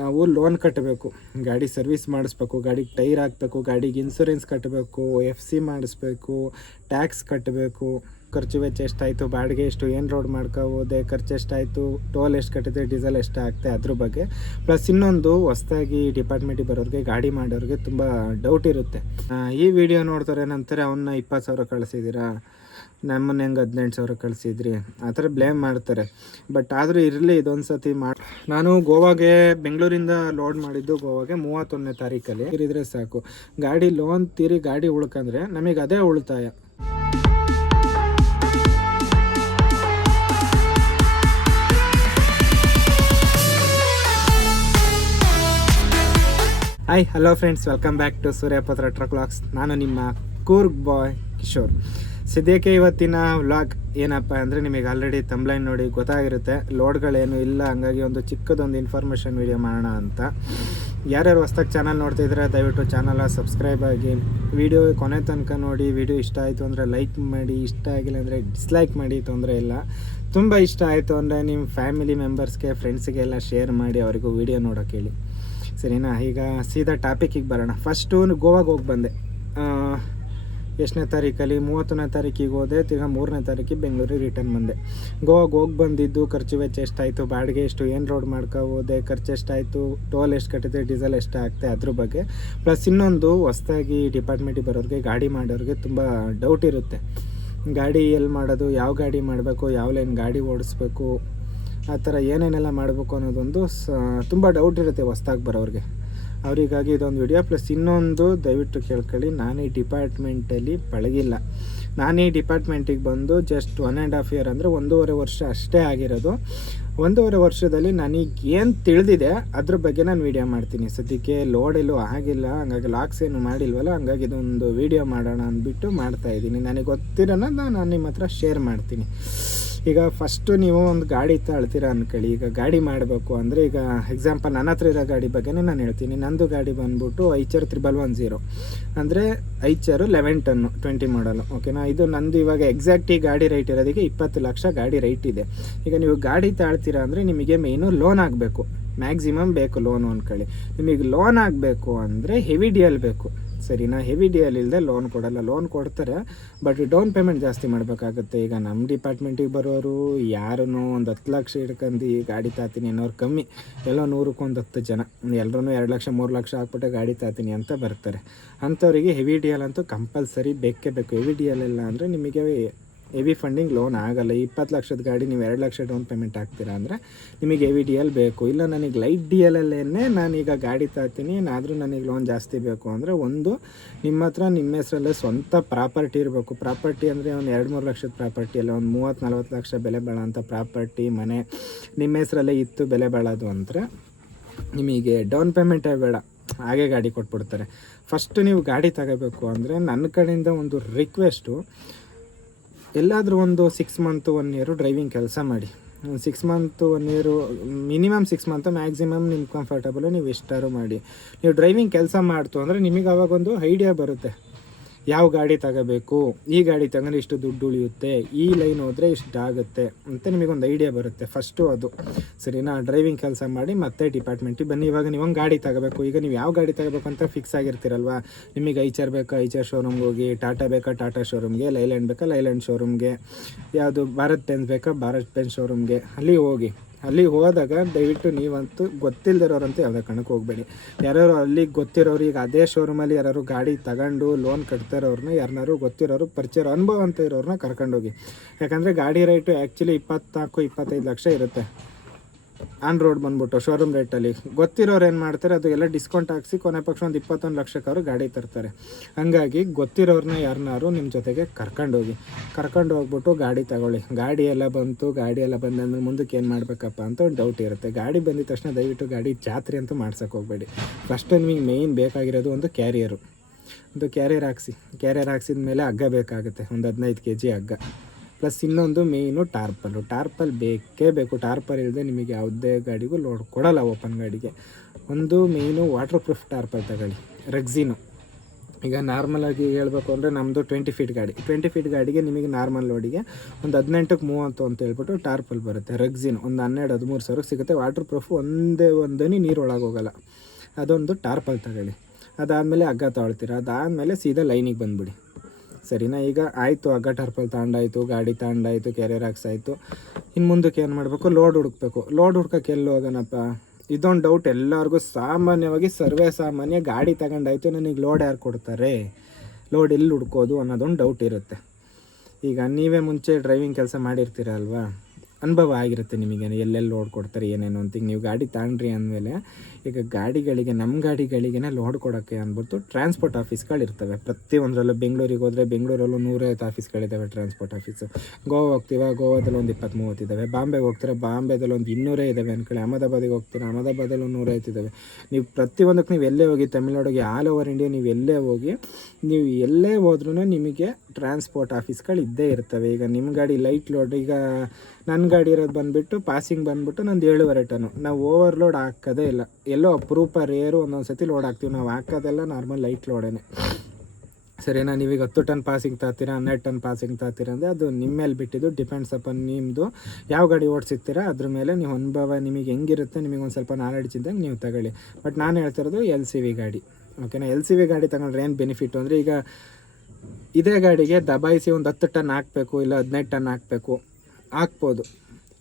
ನಾವು ಲೋನ್ ಕಟ್ಟಬೇಕು ಗಾಡಿ ಸರ್ವಿಸ್ ಮಾಡಿಸ್ಬೇಕು ಗಾಡಿಗೆ ಟೈರ್ ಹಾಕಬೇಕು, ಗಾಡಿಗೆ ಇನ್ಸೂರೆನ್ಸ್ ಕಟ್ಟಬೇಕು ಎಫ್ ಸಿ ಮಾಡಿಸ್ಬೇಕು ಟ್ಯಾಕ್ಸ್ ಕಟ್ಟಬೇಕು ಖರ್ಚು ವೆಚ್ಚ ಎಷ್ಟಾಯಿತು, ಬಾಡಿಗೆ ಎಷ್ಟು, ಏನು ರೋಡ್ ಮಾಡ್ಕೋಬೋದೆ, ಖರ್ಚು ಎಷ್ಟಾಯಿತು ಟೋಲ್ ಎಷ್ಟು ಕಟ್ಟಿದೆ ಡೀಸೆಲ್ ಎಷ್ಟು ಆಗುತ್ತೆ ಅದ್ರ ಬಗ್ಗೆ. ಪ್ಲಸ್ ಇನ್ನೊಂದು, ಹೊಸದಾಗಿ ಡಿಪಾರ್ಟ್ಮೆಂಟಿಗೆ ಬರೋರಿಗೆ, ಗಾಡಿ ಮಾಡೋರಿಗೆ ತುಂಬ ಡೌಟ್ ಇರುತ್ತೆ. ಈ ವಿಡಿಯೋ ನೋಡ್ತಾರೆ ಏನಂತಾರೆ ಅವನ್ನ ಇಪ್ಪತ್ತು ಸಾವಿರ ಕಳಿಸಿದ್ದೀರಾ ನಮ್ಮನ್ನ ಹೆಂಗೆ ಹದಿನೆಂಟು ಸಾವಿರ ಕಳಿಸಿದ್ರಿ. ಆ ಥರ ಬ್ಲೇಮ್ ಮಾಡ್ತಾರೆ. ಬಟ್ ಆದರೂ ಇರಲಿ ಇದೊಂದು ಸತಿ ಮಾಡಿ, ನಾನು ಗೋವಾಗೆ, ಬೆಂಗಳೂರಿಂದ ಲೋಡ್ ಮಾಡಿದ್ದು ಗೋವಾಗೆ ಮೂವತ್ತೊಂದನೇ ತಾರೀಕಲ್ಲಿ. ಇರಿದ್ರೆ ಸಾಕು. ಗಾಡಿ ಲೋನ್ ತೀರಿ, ಗಾಡಿ ಉಳ್ಕಂದ್ರೆ ನಮಗೆ ಅದೇ ಉಳಿತಾಯ. Hi hello friends welcome back to Suryapatra truck vlogs ನಾನು ನಿಮ್ಮ ಕೂರ್ಗ್ ಬಾಯ್ ಕಿಶೋರ್ ಸದ್ಯಕ್ಕೆ ಇವತ್ತಿನ ವ್ಲಾಗ್ ಏನಪ್ಪ ಅಂದರೆ ನಿಮಗೆ ಆಲ್ರೆಡಿ ತಂಬ್ಲೈನ್ ನೋಡಿ ಗೊತ್ತಾಗಿರುತ್ತೆ. ಲೋಡ್ಗಳೇನು ಇಲ್ಲ, ಹಂಗಾಗಿ ಒಂದು ಚಿಕ್ಕದೊಂದು ಇನ್ಫಾರ್ಮೇಷನ್ ವೀಡಿಯೋ ಮಾಡೋಣ ಅಂತ. ಯಾರ್ಯಾರು ಹೊಸ್ದಾಗಿ ಚಾನಲ್ ನೋಡ್ತಿದ್ರೆ ದಯವಿಟ್ಟು ಚಾನಲ ಸಬ್ಸ್ಕ್ರೈಬ್ ಆಗಿ. ವಿಡಿಯೋ ಕೊನೆ ತನಕ ನೋಡಿ ವಿಡಿಯೋ ಇಷ್ಟ ಆಯಿತು ಅಂದರೆ ಲೈಕ್ ಮಾಡಿ, ಇಷ್ಟ ಆಗಿಲ್ಲ ಅಂದರೆ ಡಿಸ್ಲೈಕ್ ಮಾಡಿ, ತೊಂದರೆ ಇಲ್ಲ. ತುಂಬ ಇಷ್ಟ ಆಯಿತು ಅಂದರೆ ನಿಮ್ಮ ಫ್ಯಾಮಿಲಿ ಮೆಂಬರ್ಸ್ಗೆ ಫ್ರೆಂಡ್ಸ್ಗೆಲ್ಲ ಶೇರ್ ಮಾಡಿ ಅವರಿಗೂ ವಿಡಿಯೋ ನೋಡೋಕೆ ಹೇಳಿ. ಸರಿನಾ? ಈಗ ಸೀದಾ ಟಾಪಿಕಿಗೆ ಬರೋಣ. ಫಸ್ಟು ಗೋವಾಗೆ ಹೋಗಿ ಬಂದೆ. ಎಷ್ಟನೇ ತಾರೀಕಲ್ಲಿ ಮೂವತ್ತನೇ ತಾರೀಕಿಗೆ ಹೋದೆ, ತಿರ್ಗಾ ಮೂರನೇ ತಾರೀಕಿಗೆ ಬೆಂಗಳೂರಿಗೆ ರಿಟರ್ನ್ ಬಂದೆ. ಗೋವಾಗೆ ಹೋಗಿ ಬಂದಿದ್ದು, ಖರ್ಚು ವೆಚ್ಚ ಎಷ್ಟಾಯಿತು, ಬಾಡಿಗೆ ಎಷ್ಟು, ಏನು ರೋಡ್ ಮಾಡ್ಕೋಬೋದೆ ಖರ್ಚು ಎಷ್ಟಾಯಿತು ಟೋಲ್ ಎಷ್ಟು ಕಟ್ಟಿದೆ ಡೀಸೆಲ್ ಎಷ್ಟು ಆಗ್ತೆ, ಅದ್ರ ಬಗ್ಗೆ. ಪ್ಲಸ್ ಇನ್ನೊಂದು ಹೊಸ್ದಾಗಿ ಡಿಪಾರ್ಟ್ಮೆಂಟಿಗೆ ಬರೋರಿಗೆ, ಗಾಡಿ ಮಾಡೋರಿಗೆ ತುಂಬ ಡೌಟ್ ಇರುತ್ತೆ. ಗಾಡಿ ಎಲ್ಲಿ ಮಾಡೋದು, ಯಾವ ಗಾಡಿ ಮಾಡಬೇಕು, ಯಾವ ಲೈನ್ ಗಾಡಿ ಓಡಿಸ್ಬೇಕು, ಆ ಥರ ಏನೇನೆಲ್ಲ ಮಾಡಬೇಕು ಅನ್ನೋದೊಂದು ಸ, ತುಂಬ ಡೌಟ್ ಇರುತ್ತೆ ಹೊಸ್ದಾಗಿ ಬರೋರಿಗೆ. ಅವರಿಗಾಗಿ ಇದೊಂದು ವಿಡಿಯೋ. ಪ್ಲಸ್ ಇನ್ನೊಂದು ದಯವಿಟ್ಟು ಕೇಳ್ಕೊಳ್ಳಿ, ನಾನು ಈ ಡಿಪಾರ್ಟ್ಮೆಂಟಲ್ಲಿ ಪಳಗಿಲ್ಲ. ನಾನು ಈ ಡಿಪಾರ್ಟ್ಮೆಂಟಿಗೆ ಬಂದು just one and half year ಅಂದರೆ ಒಂದೂವರೆ ವರ್ಷ ಅಷ್ಟೇ ಆಗಿರೋದು. ಒಂದೂವರೆ ವರ್ಷದಲ್ಲಿ ನನಗೇನು ತಿಳಿದಿದೆ, ಅದ್ರ ಬಗ್ಗೆ ನಾನು ವೀಡಿಯೋ ಮಾಡ್ತೀನಿ. ಸದ್ಯಕ್ಕೆ ಲೋಡ್ ಎಲ್ಲೂ ಆಗಿಲ್ಲ, ಹಂಗಾಗಿ ಲಾಕ್ಸ್ ಏನು ಮಾಡಿಲ್ವಲ್ಲ, ಹಂಗಾಗಿ ಇದೊಂದು ವೀಡಿಯೋ ಮಾಡೋಣ ಅಂದ್ಬಿಟ್ಟು ಮಾಡ್ತಾ ಇದ್ದೀನಿ. ನನಗೆ ಗೊತ್ತಿರೋಣ ನಾನು ನಿಮ್ಮ ಹತ್ರ ಶೇರ್ ಮಾಡ್ತೀನಿ. ಈಗ ಫಸ್ಟು ನೀವು ಒಂದು ಗಾಡಿ ತಳ್ತೀರಾ ಅಂದ್ಕೊಳ್ಳಿ ಈಗ ಗಾಡಿ ಮಾಡಬೇಕು ಅಂದರೆ ಈಗ ಎಕ್ಸಾಂಪಲ್ ನನ್ನ ಹತ್ರ ಇರೋ ಗಾಡಿ ಬಗ್ಗೆನೇ ನಾನು ಹೇಳ್ತೀನಿ. ನಂದು ಗಾಡಿ ಬಂದ್ಬಿಟ್ಟು ಐಚರ್ ತ್ರಿಬಲ್ ಒನ್ ಜೀರೋ ಅಂದರೆ ಐಚರು ಲೆವೆನ್ ಟನ್ನು ಟ್ವೆಂಟಿ ಮಾಡಲು ಓಕೆನಾ ಇದು ನಂದು ಇವಾಗ ಎಕ್ಸಾಕ್ಟ್ ಈ ಗಾಡಿ ರೈಟ್ ಇರೋದಕ್ಕೆ ಇಪ್ಪತ್ತು ಲಕ್ಷ ಗಾಡಿ ರೈಟ್ ಇದೆ. ಈಗ ನೀವು ಗಾಡಿ ತಾಳ್ತೀರಾ ಅಂದರೆ ನಿಮಗೆ ಮೇಯ್ನು ಲೋನ್ ಆಗಬೇಕು. ಮ್ಯಾಕ್ಸಿಮಮ್ ಬೇಕು ಲೋನು ಅಂದ್ಕೊಳ್ಳಿ ನಿಮಗೆ ಲೋನ್ ಆಗಬೇಕು ಅಂದರೆ ಹೆವಿ ಡಿಯಲ್ ಬೇಕು. ಸರಿನಾ? ಹೆವಿ ಡಿ ಇಲ್ಲದೆ ಲೋನ್ ಕೊಡಲ್ಲ. ಲೋನ್ ಕೊಡ್ತಾರೆ ಬಟ್ ಡೌನ್ ಪೇಮೆಂಟ್ ಜಾಸ್ತಿ ಮಾಡಬೇಕಾಗುತ್ತೆ. ಈಗ ನಮ್ಮ ಡಿಪಾರ್ಟ್ಮೆಂಟಿಗೆ ಬರೋರು ಯಾರೂ ಒಂದು ಹತ್ತು ಲಕ್ಷ ಹಿಡ್ಕೊಂಡು ಗಾಡಿ ತಾತೀನಿ ಅನ್ನೋರು ಕಮ್ಮಿ. ಎಲ್ಲ ನೂರಕ್ಕೊಂದು ಹತ್ತು ಜನ. ಎಲ್ಲರೂ ಎರಡು ಲಕ್ಷ, ಮೂರು ಲಕ್ಷ ಹಾಕ್ಬಿಟ್ಟು ಗಾಡಿ ತಾತೀನಿ ಅಂತ ಬರ್ತಾರೆ. ಅಂಥವರಿಗೆ ಹೆವಿ ಡಿ ಎಲ್ ಅಂತೂ ಕಂಪಲ್ಸರಿ ಬೇಕೇ ಬೇಕು. ಹೆವಿ ಡಿ ಎಲ್ ಇಲ್ಲ ಅಂದರೆ ನಿಮಗೆ ಹೆವಿ ಫಂಡಿಂಗ್ ಲೋನ್ ಆಗಲ್ಲ. ಇಪ್ಪತ್ತು ಲಕ್ಷದ ಗಾಡಿ, ನೀವು ಎರಡು ಲಕ್ಷ ಡೌನ್ ಪೇಮೆಂಟ್ ಹಾಕ್ತೀರಾ ಅಂದರೆ ನಿಮಗೆ ಎವಿ ಡಿ ಎಲ್ ಬೇಕು. ಇಲ್ಲ ನನಗೆ ಲೈಟ್ ಡಿ ಎಲಲ್ಲೇ ನಾನೀಗ ಗಾಡಿ ತಾತೀನಿ ಆದರೂ ನನಗೆ ಲೋನ್ ಜಾಸ್ತಿ ಬೇಕು ಅಂದರೆ ಒಂದು, ನಿಮ್ಮ ಹತ್ರ ನಿಮ್ಮ ಹೆಸರಲ್ಲೇ ಸ್ವಂತ ಪ್ರಾಪರ್ಟಿ ಇರಬೇಕು. ಪ್ರಾಪರ್ಟಿ ಅಂದರೆ ಒಂದು ಎರಡು ಮೂರು ಲಕ್ಷದ ಪ್ರಾಪರ್ಟಿ ಅಲ್ಲ, ಒಂದು ಮೂವತ್ತು, ನಲ್ವತ್ತು ಲಕ್ಷ ಬೆಲೆ ಬಾಳೋಂಥ ಪ್ರಾಪರ್ಟಿ ಮನೆ, ನಿಮ್ಮ ಹೆಸರಲ್ಲೇ ಇತ್ತು ಬೆಲೆ ಬಾಳೋದು ಅಂದರೆ ನಿಮಗೆ ಡೌನ್ ಪೇಮೆಂಟೇ ಬೇಡ. ಹಾಗೆ ಗಾಡಿ ಕೊಟ್ಬಿಡ್ತಾರೆ. ಫಸ್ಟ್ ನೀವು ಗಾಡಿ ತಗೋಬೇಕು ಅಂದರೆ ನನ್ನ ಕಡೆಯಿಂದ ಒಂದು ರಿಕ್ವೆಸ್ಟು ಎಲ್ಲಾದರೂ ಒಂದು six month one year driving ಕೆಲಸ ಮಾಡಿ. Six month one year minimum six month maximum ನಿಮ್ಮ ಕಂಫರ್ಟಬಲು ನೀವು ಇಷ್ಟಾರು ಮಾಡಿ. ನೀವು ಡ್ರೈವಿಂಗ್ ಕೆಲಸ ಮಾಡ್ತು ಅಂದರೆ ನಿಮಗೆ ಅವಾಗೊಂದು ಐಡಿಯಾ ಬರುತ್ತೆ. ಯಾವ ಗಾಡಿ ತಗೋಬೇಕು, ಈ ಗಾಡಿ ತಗೊಂಡ್ರೆ ಇಷ್ಟು ದುಡ್ಡು ಉಳಿಯುತ್ತೆ, ಈ ಲೈನ್ ಹೋದರೆ ಇಷ್ಟು ಆಗುತ್ತೆ ಅಂತ ನಿಮಗೊಂದು ಐಡಿಯಾ ಬರುತ್ತೆ. ಫಸ್ಟು ಅದು. ಸರಿನಾ? ಡ್ರೈವಿಂಗ್ ಕೆಲಸ ಮಾಡಿ ಮತ್ತೆ ಡಿಪಾರ್ಟ್ಮೆಂಟಿಗೆ ಬನ್ನಿ. ಇವಾಗ ನೀವು ಒಂದು ಗಾಡಿ ತಗೋಬೇಕು. ಈಗ ನೀವು ಯಾವ ಗಾಡಿ ತಗೋಬೇಕು ಅಂತ ಫಿಕ್ಸ್ ಆಗಿರ್ತೀರಲ್ವಾ? ನಿಮಗೆ ಐಚರ್ ಬೇಕಾ? ಐಚರ್ ಶೋರೂಮ್ಗೆ ಹೋಗಿ. ಟಾಟಾ ಬೇಕಾ? ಟಾಟಾ ಶೋರೂಮ್ಗೆ ಲೈಲ್ಯಾಂಡ್ ಬೇಕಾ? ಲೈಲ್ಯಾಂಡ್ ಶೋರೂಮ್ಗೆ ಯಾವುದು? ಭಾರತ್ ಪೆನ್ಸ್ ಬೇಕಾ? ಭಾರತ್ ಪೆನ್ ಶೋರೂಮ್ಗೆ ಅಲ್ಲಿ ಹೋಗಿ. ಅಲ್ಲಿ ಹೋದಾಗ ದಯವಿಟ್ಟು ನೀವಂತೂ ಗೊತ್ತಿಲ್ಲದಿರೋರಂತೂ ಯಾವುದೇ ಕಣಕ್ಕೆ ಹೋಗಬೇಡಿ. ಯಾರ್ಯಾರು ಅಲ್ಲಿ ಗೊತ್ತಿರೋರು, ಈಗ ಅದೇ ಶೋರೂಮಲ್ಲಿ ಯಾರು ಗಾಡಿ ತಗೊಂಡು ಲೋನ್ ಕಟ್ತಿರೋರ್ನ ಯಾರನ್ನಾರು ಗೊತ್ತಿರೋರು ಪರಿಚಯ ಅನುಭವ ಅಂತ ಇರೋರನ್ನ ಕರ್ಕೊಂಡೋಗಿ. ಯಾಕಂದರೆ ಗಾಡಿ ರೇಟು ಆ್ಯಕ್ಚುಲಿ ಇಪ್ಪತ್ನಾಲ್ಕು, ಇಪ್ಪತ್ತೈದು ಲಕ್ಷ ಇರುತ್ತೆ. ಆನ್ ರೋಡ್ ಬಂದ್ಬಿಟ್ಟು ಶೋರೂಮ್ ರೇಟಲ್ಲಿ ಗೊತ್ತಿರೋರು ಏನು ಮಾಡ್ತಾರೆ, ಅದು ಎಲ್ಲ ಡಿಸ್ಕೌಂಟ್ ಹಾಕ್ಸಿ ಕೊನೆ ಪಕ್ಷ ಒಂದು ಇಪ್ಪತ್ತೊಂದು ಲಕ್ಷಕ್ಕವರು ಗಾಡಿ ತರ್ತಾರೆ. ಹಂಗಾಗಿ ಗೊತ್ತಿರೋರನ್ನ ಯಾರನ್ನಾರು ನಿಮ್ಮ ಜೊತೆಗೆ ಕರ್ಕೊಂಡೋಗಿ, ಕರ್ಕೊಂಡು ಹೋಗ್ಬಿಟ್ಟು ಗಾಡಿ ತಗೊಳ್ಳಿ. ಗಾಡಿ ಎಲ್ಲ ಬಂತು, ಗಾಡಿ ಎಲ್ಲ ಬಂದಂದ್ರೆ ಮುಂದಕ್ಕೆ ಏನು ಮಾಡಬೇಕಪ್ಪ ಅಂತ ಒಂದು ಡೌಟ್ ಇರುತ್ತೆ. ಗಾಡಿ ಬಂದಿದ ತಕ್ಷಣ ದಯವಿಟ್ಟು ಗಾಡಿ ಜಾತ್ರೆ ಅಂತೂ ಮಾಡ್ಸೋಕೆ ಹೋಗಬೇಡಿ. ಫಸ್ಟ್ ನಿಮಗೆ ಮೇಯ್ನ್ ಬೇಕಾಗಿರೋದು ಒಂದು ಕ್ಯಾರಿಯರು ಒಂದು ಕ್ಯಾರಿಯರ್ ಹಾಕ್ಸಿ. ಕ್ಯಾರಿಯರ್ ಹಾಕ್ಸಿದ ಮೇಲೆ ಹಗ್ಗ ಬೇಕಾಗುತ್ತೆ. ಒಂದು ಹದಿನೈದು ಕೆ ಜಿ ಹಗ್ಗ. ಪ್ಲಸ್ ಇನ್ನೊಂದು ಮೇಯ್ನು ಟಾರ್ಪಲ್ಲು ಟಾರ್ಪಲ್ ಬೇಕೇ ಬೇಕು. ಟಾರ್ಪಲ್ ಇಲ್ಲದೆ ನಿಮಗೆ ಯಾವುದೇ ಗಾಡಿಗೂ ಲೋಡ್ ಕೊಡಲ್ಲ ಓಪನ್ ಗಾಡಿಗೆ. ಒಂದು ಮೇಯ್ನು ವಾಟರ್ ಪ್ರೂಫ್ ಟಾರ್ಪಲ್ ತಗೊಳ್ಳಿ. ರೆಗ್ಝಿನು ಈಗ ನಾರ್ಮಲಾಗಿ ಹೇಳಬೇಕು ಅಂದರೆ ನಮ್ಮದು ಟ್ವೆಂಟಿ ಫೀಟ್ ಗಾಡಿ. ಟ್ವೆಂಟಿ ಫೀಟ್ ಗಾಡಿಗೆ ನಿಮಗೆ ನಾರ್ಮಲ್ ಲೋಡಿಗೆ ಒಂದು ಹದಿನೆಂಟಕ್ಕೆ ಮೂವತ್ತು ಅಂತ ಹೇಳ್ಬಿಟ್ಟು ಟಾರ್ಪಲ್ ಬರುತ್ತೆ. ರಗ್ಸಿನ್ ಒಂದು ಹನ್ನೆರಡು, ಹದಿಮೂರು ಸಾವಿರಕ್ಕೆ ಸಿಗುತ್ತೆ. ವಾಟರ್ ಪ್ರೂಫ್ ಒಂದೇ ಒಂದನಿ ನೀರು ಒಳಗೋಗಲ್ಲ ಅದೊಂದು ಟಾರ್ಪಲ್ ತಗೊಳ್ಳಿ. ಅದಾದಮೇಲೆ ಹಗ್ಗ ತಗೊಳ್ತೀರ ಅದಾದಮೇಲೆ ಸೀದಾ ಲೈನಿಗೆ ಬಂದುಬಿಡಿ. ಸರಿನಾ? ಈಗ ಆಯಿತು ಹಗ್ಗ ಟರ್ಪಲ್ ತಗೊಂಡಾಯ್ತು ಗಾಡಿ ತಗೊಂಡಾಯ್ತು ಕ್ಯಾರಿಯರ್ ಆಯಿತು. ಇನ್ನು ಮುಂದಕ್ಕೆ ಏನು ಮಾಡಬೇಕು? ಲೋಡ್ ಹುಡುಕ್ಬೇಕು. ಲೋಡ್ ಹುಡ್ಕಕ್ಕೆ ಎಲ್ಲಿ ಹೋಗೋಣಪ್ಪ? ಇದೊಂದು ಡೌಟ್ ಎಲ್ಲರಿಗೂ ಸಾಮಾನ್ಯವಾಗಿ ಸರ್ವೇ ಸಾಮಾನ್ಯ ಗಾಡಿ ತಗೊಂಡಾಯ್ತು, ನನಗೆ ಲೋಡ್ ಯಾರು ಕೊಡ್ತಾರೆ? ಲೋಡ್ ಎಲ್ಲಿ ಹುಡ್ಕೋದು ಅನ್ನೋದೊಂದು ಡೌಟ್ ಇರುತ್ತೆ. ಈಗ ನೀವೇ ಮುಂಚೆ ಡ್ರೈವಿಂಗ್ ಕೆಲಸ ಮಾಡಿರ್ತೀರ ಅಲ್ವಾ ಅನುಭವ ಆಗಿರುತ್ತೆ ನಿಮಗೆ ಎಲ್ಲೆಲ್ಲಿ ಲೋಡ್ ಕೊಡ್ತಾರೆ, ಏನೇನು ಅಂತ. ನೀವು ಗಾಡಿ ತಗೊಂಡ್ರಿ ಅಂದಮೇಲೆ, ಈಗ ಗಾಡಿಗಳಿಗೆ ನಮ್ಮ ಗಾಡಿಗಳಿಗೆ ಲೋಡ್ ಕೊಡೋಕ್ಕೆ ಅಂದ್ಬಿಟ್ಟು ಟ್ರಾನ್ಸ್ಪೋರ್ಟ್ ಆಫೀಸ್ಗಳು ಇರ್ತವೆ. ಪ್ರತಿಯೊಂದರಲ್ಲೂ ಬೆಂಗಳೂರಿಗೆ ಹೋದರೆ ಬೆಂಗಳೂರಲ್ಲೂ ನೂರೈವತ್ತು ಆಫೀಸ್ಗಳಿದ್ದಾವೆ ಟ್ರಾನ್ಸ್ಪೋರ್ಟ್ ಆಫೀಸು ಗೋವಾ ಹೋಗ್ತೀವ, ಗೋವಾದಲ್ಲಿ ಒಂದು ಇಪ್ಪತ್ತು ಮೂವತ್ತು ಇದ್ದಾವೆ ಬಾಂಬೆಗೆ ಹೋಗ್ತಾರೆ, ಬಾಂಬೆದಲ್ಲಿ ಒಂದು ಇನ್ನೂರೇ ಇದ್ದಾವೆ ಅಂದ್ಕೊಳ್ಳಿ ಅಹಮದಾಬಾದಿಗೆ ಹೋಗ್ತೀರ, ಅಹಮದಾಬಾದಲ್ಲಿ ನೂರೈವತ್ತು ಇದ್ದಾವೆ ನೀವು ಪ್ರತಿಯೊಂದಕ್ಕೆ ನೀವು ಎಲ್ಲೇ ಹೋಗಿ, ತಮಿಳ್ನಾಡಿಗೆ ಆಲ್ ಓವರ್ ಇಂಡಿಯಾ ನೀವು ಎಲ್ಲೇ ಹೋಗಿ, ನೀವು ಎಲ್ಲೇ ಹೋದ್ರೂ ನಿಮಗೆ ಟ್ರಾನ್ಸ್ಪೋರ್ಟ್ ಆಫೀಸ್ಗಳು ಇದ್ದೇ ಇರ್ತವೆ. ಈಗ ನಿಮ್ಮ ಗಾಡಿ ಲೈಟ್ ಲೋಡ್ ಈಗ ನನ್ನ ಗಾಡಿ ಇರೋದು ಬಂದುಬಿಟ್ಟು ಪಾಸಿಂಗ್ ಬಂದುಬಿಟ್ಟು ನಂದು ಏಳುವರೆ ಟನ್ನು ನಾವು ಓವರ್ಲೋಡ್ ಹಾಕೋದೇ ಇಲ್ಲ. ಎಲ್ಲೋ ಅಪರೂಪ ರೇರು ಒಂದೊಂದು ಸತಿ ಲೋಡ್ ಹಾಕ್ತೀವಿ. ನಾವು ಹಾಕೋದೆಲ್ಲ ನಾರ್ಮಲ್ ಲೈಟ್ ಲೋಡೇನೆ ಸರಿನಾ? ನೀವೀಗ ಹತ್ತು ಟನ್ ಪಾಸಿಂಗ್ ತಾತೀರಾ, ಹನ್ನೆರಡು ಟನ್ ಪಾಸಿಂಗ್ ತಾತೀರ ಅಂದರೆ ಅದು ನಿಮ್ಮ ಮೇಲೆ ಬಿಟ್ಟಿದ್ದು ಡಿಪೆಂಡ್ಸ್ ಅಪನ್ ನಿಮ್ಮದು ಯಾವ ಗಾಡಿ ಓಡಿಸಿರ್ತೀರ, ಅದ್ರ ಮೇಲೆ ನೀವು ಅನುಭವ ನಿಮಗೆ ಹೆಂಗಿರುತ್ತೆ, ನಿಮಗೆ ಒಂದು ಸ್ವಲ್ಪ ನಾಲೆಡ್ಜ್ ಇದ್ದಂಗೆ ನೀವು ತಗೊಳ್ಳಿ. ಬಟ್ ನಾನು ಹೇಳ್ತಿರೋದು ಎಲ್ ಸಿ ವಿ ಗಾಡಿ. ಓಕೆನಾ ಎಲ್ ಸಿ ವಿ ಗಾಡಿ ತಗೊಂಡ್ರೆ ಏನು ಬೆನಿಫಿಟ್ ಅಂದರೆ ಈಗ ಇದೇ ಗಾಡಿಗೆ ದಬಾಯಿಸಿ ಒಂದು ಹತ್ತು ಟನ್ ಹಾಕಬೇಕು, ಇಲ್ಲ ಹದಿನೈದು ಟನ್ ಹಾಕಬೇಕು. ಹಾಕ್ಬೋದು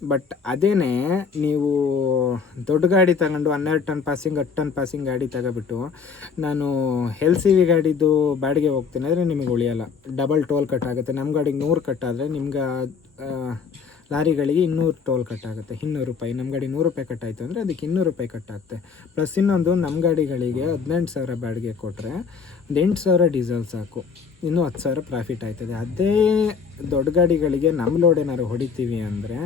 ಬಟ್ ಅದೇನೇ ನೀವು ದೊಡ್ಡ ಗಾಡಿ ತಗೊಂಡು ಹನ್ನೆರಡು ಟನ್ ಪಾಸಿಂಗ್ ಹತ್ತು ಟನ್ ಪಾಸಿಂಗ್ ಗಾಡಿ ತಗೋಬಿಟ್ಟು ನಾನು ಎಲ್ ಸಿ ವಿ ಗಾಡಿದು ಬಾಡಿಗೆ ಹೋಗ್ತೀನಿ ಅಂದರೆ ನಿಮಗೆ ಉಳಿಯೋಲ್ಲ. ಡಬಲ್ ಟೋಲ್ ಕಟ್ ಆಗುತ್ತೆ. ನಮ್ಮ ಗಾಡಿಗೆ ನೂರು ಕಟ್ ಆದರೆ ನಿಮ್ಗೆ ಲಾರಿಗಳಿಗೆ ಇನ್ನೂರು ಟೋಲ್ ಕಟ್ ಆಗುತ್ತೆ ಇನ್ನೂರು ರೂಪಾಯಿ. ನಮ್ಮ ಗಾಡಿ ನೂರು ರೂಪಾಯಿ ಕಟ್ ಆಯಿತು ಅಂದರೆ ಅದಕ್ಕೆ ಇನ್ನೂರು ರೂಪಾಯಿ ಕಟ್ ಆಗುತ್ತೆ ಪ್ಲಸ್ ಇನ್ನೊಂದು ನಮ್ಮ ಗಾಡಿಗಳಿಗೆ ಹದಿನೆಂಟು ಸಾವಿರ ಬಾಡಿಗೆ ಕೊಟ್ಟರೆ ಒಂದು ಎಂಟು ಸಾವಿರ ಡೀಸೆಲ್ ಸಾಕು. ಇನ್ನೂ ಹತ್ತು ಸಾವಿರ ಪ್ರಾಫಿಟ್ ಆಯ್ತದೆ. ಅದೇ ದೊಡ್ಡ ಗಾಡಿಗಳಿಗೆ ನಮ್ಮ ಲೋಡ್ ಏನಾದ್ರು ಹೊಡಿತೀವಿ ಅಂದರೆ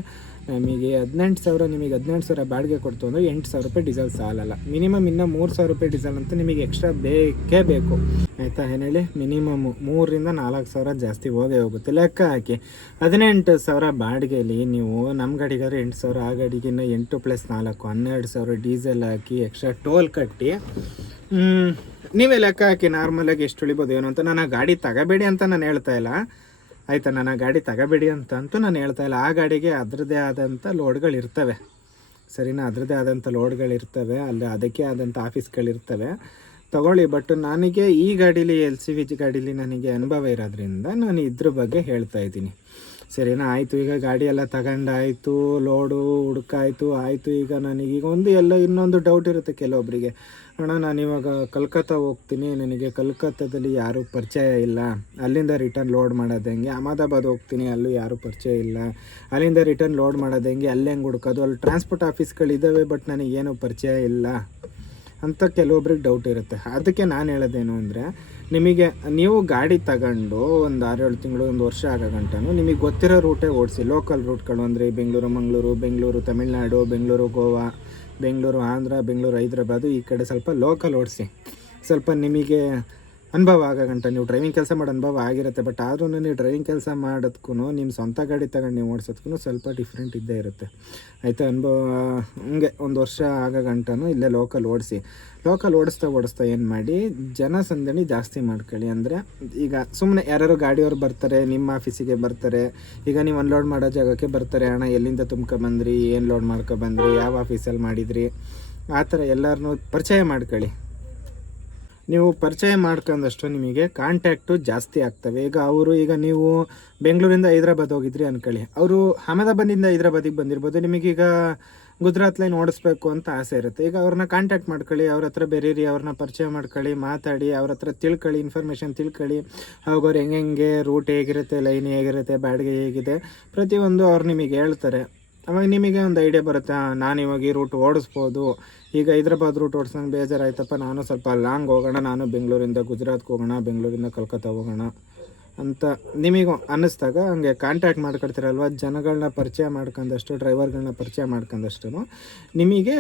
ನಮಗೆ ಹದಿನೆಂಟು ಸಾವಿರ, ನಿಮಗೆ ಹದಿನೆಂಟು ಸಾವಿರ ಬಾಡಿಗೆ ಕೊಡ್ತು ಅಂದರೆ ಎಂಟು ಸಾವಿರ ರೂಪಾಯಿ ಡೀಸೆಲ್ ಸಾಲಲ್ಲ. ಮಿನಿಮಮ್ ಇನ್ನೂ ಮೂರು ಸಾವಿರ ರೂಪಾಯಿ ಡೀಸೆಲ್ ಅಂತ ನಿಮಗೆ ಎಕ್ಸ್ಟ್ರಾ ಬೇಕೇ ಬೇಕು. ಆಯಿತಾ ಏನು ಹೇಳಿ? ಮಿನಿಮಮ್ ಮೂರರಿಂದ ನಾಲ್ಕು ಸಾವಿರ ಜಾಸ್ತಿ ಹೋಗೇ ಹೋಗುತ್ತೆ. ಲೆಕ್ಕ ಹಾಕಿ. ಹದಿನೆಂಟು ಸಾವಿರ ಬಾಡಿಗೆಯಲ್ಲಿ ನೀವು ನಮ್ಮ ಗಾಡಿಗಾದ್ರೆ ಎಂಟು ಸಾವಿರ, ಆ ಗಾಡಿಗೆ ಇನ್ನು ಎಂಟು ಪ್ಲಸ್ ನಾಲ್ಕು, ಹನ್ನೆರಡು ಸಾವಿರ ಡೀಸೆಲ್ ಹಾಕಿ ಎಕ್ಸ್ಟ್ರಾ ಟೋಲ್ ಕಟ್ಟಿ. ನೀವೇ ಲೆಕ್ಕ ಹಾಕಿ ನಾರ್ಮಲಾಗಿ ಎಷ್ಟು ಉಳಿಬೋದು, ಏನು ಅಂತ. ನಾನು ಗಾಡಿ ತಗೋಬೇಡಿ ಅಂತ ನಾನು ಹೇಳ್ತಾ ಇಲ್ಲ. ಆಯಿತಾ ನಾನು ಆ ಗಾಡಿ ತಗೋಬೇಡಿ ಅಂತ ಅಂತೂ ನಾನು ಹೇಳ್ತಾ ಇಲ್ಲ. ಆ ಗಾಡಿಗೆ ಅದರದೇ ಆದಂಥ ಲೋಡ್ಗಳು ಇರ್ತವೆ. ಸರಿನಾ? ಅದರದ್ದೇ ಆದಂಥ ಲೋಡ್ಗಳು ಇರ್ತವೆ. ಅಲ್ಲಿ ಅದಕ್ಕೆ ಆದಂಥ ಆಫೀಸ್ಗಳಿರ್ತವೆ ತಗೊಳ್ಳಿ ಬಟ್ ನನಗೆ ಈ ಗಾಡೀಲಿ, ಎಲ್ ಸಿ ವಿ ಜಿ ಗಾಡೀಲಿ ನನಗೆ ಅನುಭವ ಇರೋದ್ರಿಂದ ನಾನು ಇದ್ರ ಬಗ್ಗೆ ಹೇಳ್ತಾ ಇದ್ದೀನಿ. ಸರಿನಾ? ಆಯಿತು, ಈಗ ಗಾಡಿ ಎಲ್ಲ ತಗೊಂಡಾಯಿತು ಲೋಡು ಹುಡುಕಾಯಿತು, ಆಯಿತು. ಈಗ ನನಗೀಗ ಒಂದು ಎಲ್ಲ ಇನ್ನೊಂದು ಡೌಟ್ ಇರುತ್ತೆ ಕೆಲವೊಬ್ಬರಿಗೆ ಅಣ್ಣ, ನಾನು ಇವಾಗ ಕಲ್ಕತ್ತಾ ಹೋಗ್ತೀನಿ. ನನಗೆ ಕಲ್ಕತ್ತಾದಲ್ಲಿ ಯಾರೂ ಪರಿಚಯ ಇಲ್ಲ. ಅಲ್ಲಿಂದ ರಿಟರ್ನ್ ಲೋಡ್ ಮಾಡೋದು ಹೆಂಗೆ? ಅಹಮದಾಬಾದ್ ಹೋಗ್ತೀನಿ, ಅಲ್ಲೂ ಯಾರೂ ಪರಿಚಯ ಇಲ್ಲ. ಅಲ್ಲಿಂದ ರಿಟರ್ನ್ ಲೋಡ್ ಮಾಡೋದು ಹೆಂಗೆ? ಅಲ್ಲಿ ಹೆಂಗೆ ಹುಡ್ಕೋದು? ಅಲ್ಲಿ ಟ್ರಾನ್ಸ್ಪೋರ್ಟ್ ಆಫೀಸ್ಗಳಿದ್ದಾವೆ ಬಟ್ ನನಗೇನು ಪರಿಚಯ ಇಲ್ಲ ಅಂತ ಕೆಲವೊಬ್ರಿಗೆ ಡೌಟ್ ಇರುತ್ತೆ. ಅದಕ್ಕೆ ನಾನು ಹೇಳೋದೇನು ಅಂದರೆ, ನಿಮಗೆ, ನೀವು ಗಾಡಿ ತಗೊಂಡು ಒಂದು ಆರೇಳು ತಿಂಗಳು, ಒಂದು ವರ್ಷ ಆಗೋ ಗಂಟನು ನಿಮಗೆ ಗೊತ್ತಿರೋ ರೂಟೇ ಓಡಿಸಿ ಲೋಕಲ್ ರೂಟ್ಗಳು ಅಂದರೆ ಬೆಂಗಳೂರು, ಮಂಗಳೂರು, ಬೆಂಗಳೂರು, ತಮಿಳ್ನಾಡು, ಬೆಂಗಳೂರು, ಗೋವಾ ಬೆಂಗಳೂರು ಆಂಧ್ರ ಬೆಂಗಳೂರು ಹೈದ್ರಾಬಾದು ಈ ಕಡೆ ಸ್ವಲ್ಪ ಲೋಕಲ್ ಓಡಿಸಿ. ಸ್ವಲ್ಪ ನಿಮಗೆ ಅನುಭವ ಆಗಂಟ ಗಂಟ ನೀವು ಡ್ರೈವಿಂಗ್ ಕೆಲಸ ಮಾಡೋ ಅನುಭವ ಆಗಿರುತ್ತೆ ಬಟ್ ಆದ್ರೂ ನೀವು ಡ್ರೈವಿಂಗ್ ಕೆಲಸ ಮಾಡೋದಕ್ಕೂ ನಿಮ್ಮ ಸ್ವಂತ ಗಾಡಿ ತಗೊಂಡು ನೀವು ಓಡಿಸೋದಕ್ಕೂ ಸ್ವಲ್ಪ ಡಿಫ್ರೆಂಟ್ ಇದ್ದೇ ಇರುತ್ತೆ. ಆಯಿತಾ, ಅನುಭವ ಹಂಗೆ ಒಂದು ವರ್ಷ ಆಗ ಗಂಟನೂ ಇಲ್ಲೇ ಲೋಕಲ್ ಓಡಿಸಿ ಲೋಕಲ್ ಓಡಿಸ್ತಾ ಓಡಿಸ್ತಾ ಏನು ಮಾಡಿ, ಜನಸಂದಣಿ ಜಾಸ್ತಿ ಮಾಡ್ಕೊಳ್ಳಿ. ಅಂದರೆ ಈಗ ಸುಮ್ಮನೆ ಯಾರ್ಯಾರು ಗಾಡಿಯವ್ರು ಬರ್ತಾರೆ, ನಿಮ್ಮ ಆಫೀಸಿಗೆ ಬರ್ತಾರೆ, ಈಗ ನೀವು ಅನ್ಲೋಡ್ ಮಾಡೋ ಜಾಗಕ್ಕೆ ಬರ್ತಾರೆ ಹಣ ಎಲ್ಲಿಂದ ತುಂಬ್ಕೊಂಬಂದ್ರಿ ಏನು ಲೋಡ್ ಮಾಡ್ಕೊಬಂದ್ರಿ ಯಾವ ಆಫೀಸಲ್ಲಿ ಮಾಡಿದ್ರಿ? ಆ ಥರ ಎಲ್ಲರನ್ನೂ ಪರಿಚಯ ಮಾಡ್ಕೊಳ್ಳಿ. ನೀವು ಪರಿಚಯ ಮಾಡ್ಕೊಂಡಷ್ಟು ನಿಮಗೆ ಕಾಂಟ್ಯಾಕ್ಟು ಜಾಸ್ತಿ ಆಗ್ತವೆ. ಈಗ ಅವರು, ಈಗ ನೀವು ಬೆಂಗಳೂರಿಂದ ಹೈದ್ರಾಬಾದ್ ಹೋಗಿದ್ರಿ ಅನ್ಕೊಳ್ಳಿ. ಅವರು ಅಹಮದಾಬಾದಿಂದ ಹೈದ್ರಾಬಾದಿಗೆ ಬಂದಿರ್ಬೋದು. ನಿಮಗೀಗ ಗುಜರಾತ್ ಲೈನ್ ಓಡಿಸ್ಬೇಕು ಅಂತ ಆಸೆ ಇರುತ್ತೆ. ಈಗ ಅವ್ರನ್ನ ಕಾಂಟ್ಯಾಕ್ಟ್ ಮಾಡ್ಕೊಳ್ಳಿ, ಅವ್ರ ಹತ್ರ ಬೆರೀರಿ ಅವ್ರನ್ನ ಪರಿಚಯ ಮಾಡ್ಕೊಳ್ಳಿ, ಮಾತಾಡಿ, ಅವ್ರ ಹತ್ರ ತಿಳ್ಕೊಳ್ಳಿ ಇನ್ಫಾರ್ಮೇಷನ್ ತಿಳ್ಕೊಳ್ಳಿ. ಹೋಗೋರು ಹೆಂಗೆ ಹೆಂಗೆ ರೂಟ್ ಹೇಗಿರುತ್ತೆ ಲೈನ್ ಹೇಗಿರುತ್ತೆ, ಬಾಡಿಗೆ ಹೇಗಿದೆ, ಪ್ರತಿಯೊಂದು ಅವ್ರು ನಿಮಗೆ ಹೇಳ್ತಾರೆ. ಅವಾಗ ನಿಮಗೆ ಒಂದು ಐಡಿಯಾ ಬರುತ್ತೆ ನಾನು ಇವಾಗ ಈ ರೂಟ್ ಓಡಿಸ್ಬೋದು. ಈಗ ಹೈದ್ರಾಬಾದ್ ರೂಟ್ ಓಡಿಸೋಣ ಬೇಜಾರಾಯ್ತಪ್ಪ. ನಾನು ಸ್ವಲ್ಪ ಲಾಂಗ್ ಹೋಗೋಣ. ನಾನು ಬೆಂಗಳೂರಿಂದ ಗುಜರಾತ್ಗೆ ಹೋಗೋಣ, ಬೆಂಗಳೂರಿಂದ ಕಲ್ಕತ್ತಾ ಹೋಗೋಣ ಅಂತ ನಿಮಗೂ ಅನ್ನಿಸ್ದಾಗ ಹಂಗೆ ಕಾಂಟ್ಯಾಕ್ಟ್ ಮಾಡ್ಕೊಡ್ತೀರಲ್ವ? ಜನಗಳನ್ನ ಪರಿಚಯ ಮಾಡ್ಕೊಂಡಷ್ಟು ಡ್ರೈವರ್ಗಳನ್ನ ಪರಿಚಯ ಮಾಡ್ಕೊಂಡಷ್ಟು ನಿಮಗೆ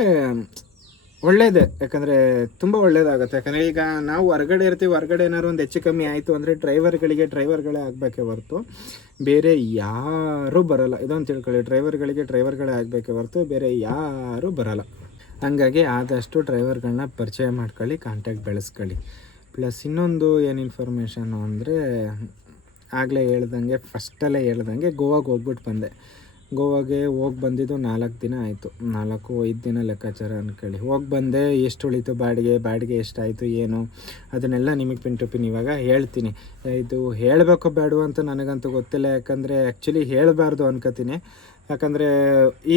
ಒಳ್ಳೇದೇ. ಯಾಕಂದರೆ ತುಂಬ ಒಳ್ಳೇದಾಗುತ್ತೆ. ಯಾಕಂದರೆ ಈಗ ನಾವು ಹೊರಗಡೆ ಇರ್ತೀವಿ, ಹೊರಗಡೆ ಏನಾದ್ರು ಒಂದು ಹೆಚ್ಚು ಕಮ್ಮಿ ಆಯಿತು ಅಂದರೆ ಡ್ರೈವರ್ಗಳಿಗೆ ಡ್ರೈವರ್ಗಳೇ ಆಗಬೇಕೇ ಹೊರತು ಬೇರೆ ಯಾರೂ ಬರಲ್ಲ. ಇದೊಂದು ತಿಳ್ಕೊಳ್ಳಿ ಡ್ರೈವರ್ಗಳಿಗೆ ಡ್ರೈವರ್ಗಳೇ ಆಗಬೇಕೇ ಹೊರತು ಬೇರೆ ಯಾರೂ ಬರಲ್ಲ. ಹಂಗಾಗಿ ಆದಷ್ಟು ಡ್ರೈವರ್ಗಳನ್ನ ಪರಿಚಯ ಮಾಡ್ಕೊಳ್ಳಿ ಕಾಂಟ್ಯಾಕ್ಟ್ ಬೆಳೆಸ್ಕೊಳ್ಳಿ. ಪ್ಲಸ್ ಇನ್ನೊಂದು ಏನು ಇನ್ಫಾರ್ಮೇಷನ್ನು ಅಂದರೆ, ಆಗಲೇ ಹೇಳ್ದಂಗೆ ಫಸ್ಟಲ್ಲೇ ಹೇಳ್ದಂಗೆ ಗೋವಾಗೆ ಹೋಗ್ಬಿಟ್ಟು ಬಂದೆ. ಗೋವಾಗೆ ಹೋಗಿ ಬಂದಿದ್ದು ನಾಲ್ಕು ದಿನ ಆಯಿತು. ನಾಲ್ಕು, ಐದು ದಿನ ಲೆಕ್ಕಾಚಾರ ಅಂದ್ಕೊಳ್ಳಿ ಹೋಗಿ ಬಂದೆ, ಎಷ್ಟು ಉಳಿತು ಬಾಡಿಗೆ ಬಾಡಿಗೆ ಎಷ್ಟಾಯಿತು, ಏನು? ಅದನ್ನೆಲ್ಲ ನಿಮಗೆ ಪಿನ್ ಟು ಪಿನ್ ಇವಾಗ ಹೇಳ್ತೀನಿ. ಇದು ಹೇಳಬೇಕೋ ಬೇಡವೋ ಅಂತ ನನಗಂತೂ ಗೊತ್ತಿಲ್ಲ. ಯಾಕಂದರೆ ಆ್ಯಕ್ಚುಲಿ ಹೇಳಬಾರ್ದು ಅನ್ಕೋತೀನಿ. ಯಾಕಂದರೆ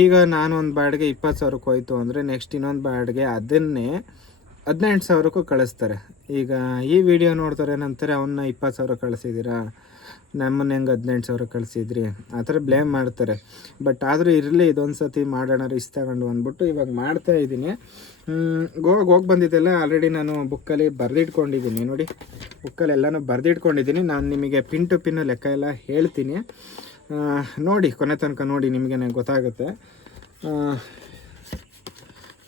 ಈಗ ನಾನು ಒಂದು ಬಾಡಿಗೆ ಇಪ್ಪತ್ತು ಸಾವಿರಕ್ಕೆ ಹೋಯಿತು ಅಂದರೆ ನೆಕ್ಸ್ಟ್ ಇನ್ನೊಂದು ಬಾಡಿಗೆ ಅದನ್ನೇ ಹದಿನೆಂಟು ಸಾವಿರಕ್ಕೂ ಕಳಿಸ್ತಾರೆ. ಈಗ ಈ ವಿಡಿಯೋ ನೋಡ್ತಾರೆ ಏನಂತಾರೆ, ಅವನ್ನ ಇಪ್ಪತ್ತು ಸಾವಿರ ಕಳಿಸಿದ್ದೀರಾ ನಮ್ಮನ್ನ ಹೆಂಗೆ ಹದಿನೆಂಟು ಸಾವಿರ ಕಳಿಸಿದ್ರಿ? ಆ ಥರ ಬ್ಲೇಮ್ ಮಾಡ್ತಾರೆ. ಬಟ್ ಆದರೂ ಇರಲಿ ಇದೊಂದು ಸತಿ ಮಾಡೋಣ ರಿಸ್ಕ್ ತಗೊಂಡು ಅಂದ್ಬಿಟ್ಟು ಇವಾಗ ಮಾಡ್ತಾ ಇದ್ದೀನಿ. ಗೋವಾಗ ಹೋಗಿ ಬಂದಿದ್ದೆಲ್ಲ ಆಲ್ರೆಡಿ ನಾನು ಬುಕ್ಕಲ್ಲಿ ಬರೆದಿಟ್ಕೊಂಡಿದ್ದೀನಿ. ನೋಡಿ ಬುಕ್ಕಲ್ಲಿ ಎಲ್ಲನೂ ಬರೆದಿಟ್ಕೊಂಡಿದ್ದೀನಿ. ನಾನು ನಿಮಗೆ ಪಿನ್ ಟು ಪಿನ್ ಲೆಕ್ಕ ಎಲ್ಲ ಹೇಳ್ತೀನಿ. ನೋಡಿ, ಕೊನೆ ತನಕ ನೋಡಿ ನಿಮಗೆ ಗೊತ್ತಾಗುತ್ತೆ.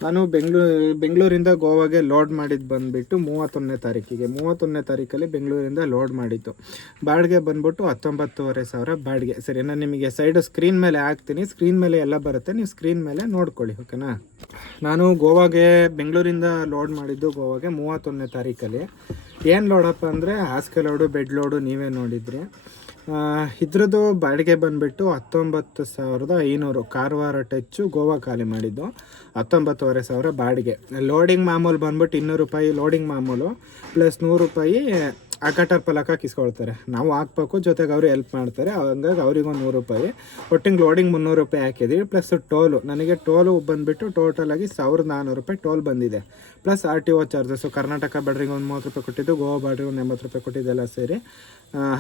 ನಾನು ಬೆಂಗಳೂರು ಬೆಂಗಳೂರಿಂದ ಗೋವಾಗೆ ಲೋಡ್ ಮಾಡಿದ್ದು ಬಂದುಬಿಟ್ಟು ಮೂವತ್ತೊಂದನೇ ತಾರೀಕಿಗೆ. ಮೂವತ್ತೊಂದನೇ ತಾರೀಕಲ್ಲಿ ಬೆಂಗಳೂರಿಂದ ಲೋಡ್ ಮಾಡಿದ್ದು. ಬಾಡಿಗೆ ಬಂದ್ಬಿಟ್ಟು ಹತ್ತೊಂಬತ್ತುವರೆ ಸಾವಿರ ಬಾಡಿಗೆ. ಸರಿ ನಾನು ನಿಮಗೆ ಸೈಡು ಸ್ಕ್ರೀನ್ ಮೇಲೆ ಹಾಕ್ತೀನಿ. ಸ್ಕ್ರೀನ್ ಮೇಲೆ ಎಲ್ಲ ಬರುತ್ತೆ. ನೀವು ಸ್ಕ್ರೀನ್ ಮೇಲೆ ನೋಡ್ಕೊಳ್ಳಿ, ಓಕೆನಾ? ನಾನು ಗೋವಾಗೆ, ಬೆಂಗಳೂರಿಂದ ಲೋಡ್ ಮಾಡಿದ್ದು ಗೋವಾಗೆ ಮೂವತ್ತೊಂದನೇ ತಾರೀಕಲ್ಲಿ. ಏನು ಲೋಡಪ್ಪ ಅಂದರೆ ಹಾಸಿಗೆ ಲೋಡು, ಬೆಡ್ ಲೋಡು ನೀವೇ ನೋಡಿದ್ರಿ. ಇದ್ರದ್ದು ಬಾಡಿಗೆ ಬಂದುಬಿಟ್ಟು ಹತ್ತೊಂಬತ್ತು ಸಾವಿರದ ಐನೂರು. ಕಾರವಾರ ಟಚ್ಚು ಗೋವಾ ಖಾಲಿ ಮಾಡಿದ್ದು. ಹತ್ತೊಂಬತ್ತುವರೆ ಸಾವಿರ ಬಾಡಿಗೆ. ಲೋಡಿಂಗ್ ಮಾಮೂಲು ಬಂದ್ಬಿಟ್ಟು ಇನ್ನೂರು ರೂಪಾಯಿ ಲೋಡಿಂಗ್ ಮಾಮೂಲು. ಪ್ಲಸ್ ನೂರು ರೂಪಾಯಿ ಅಕಟರ್ ಪಲಕ ಕಿಸ್ಕೊಳ್ತಾರೆ ನಾವು ಹಾಕ್ಬೇಕು, ಜೊತೆಗೆ ಅವರು ಹೆಲ್ಪ್ ಮಾಡ್ತಾರೆ. ಹಂಗಾಗಿ ಅವ್ರಿಗೊಂದು ನೂರು ರೂಪಾಯಿ. ಒಟ್ಟಿಗೆ ಲೋಡಿಂಗ್ ಮುನ್ನೂರು ರೂಪಾಯಿ ಹಾಕಿದ್ದೀವಿ ಪ್ಲಸ್ ಟೋಲು ನನಗೆ ಟೋಲು ಬಂದುಬಿಟ್ಟು ಟೋಟಲಾಗಿ ಸಾವಿರದ ನಾನ್ನೂರು ರೂಪಾಯಿ ಟೋಲ್ ಬಂದಿದೆ. Plus R T O charges Karnataka ಬಾಡ್ರಿಗೆ ಒಂದು ಮೂವತ್ತು ರೂಪಾಯಿ ಕೊಟ್ಟಿದ್ದು ಗೋವಾ ಬಾಡ್ರಿಗೆ ಒಂದು ಎಂಬತ್ತು ರೂಪಾಯಿ ಕೊಟ್ಟಿದ್ದೆಲ್ಲ ಸೇರಿ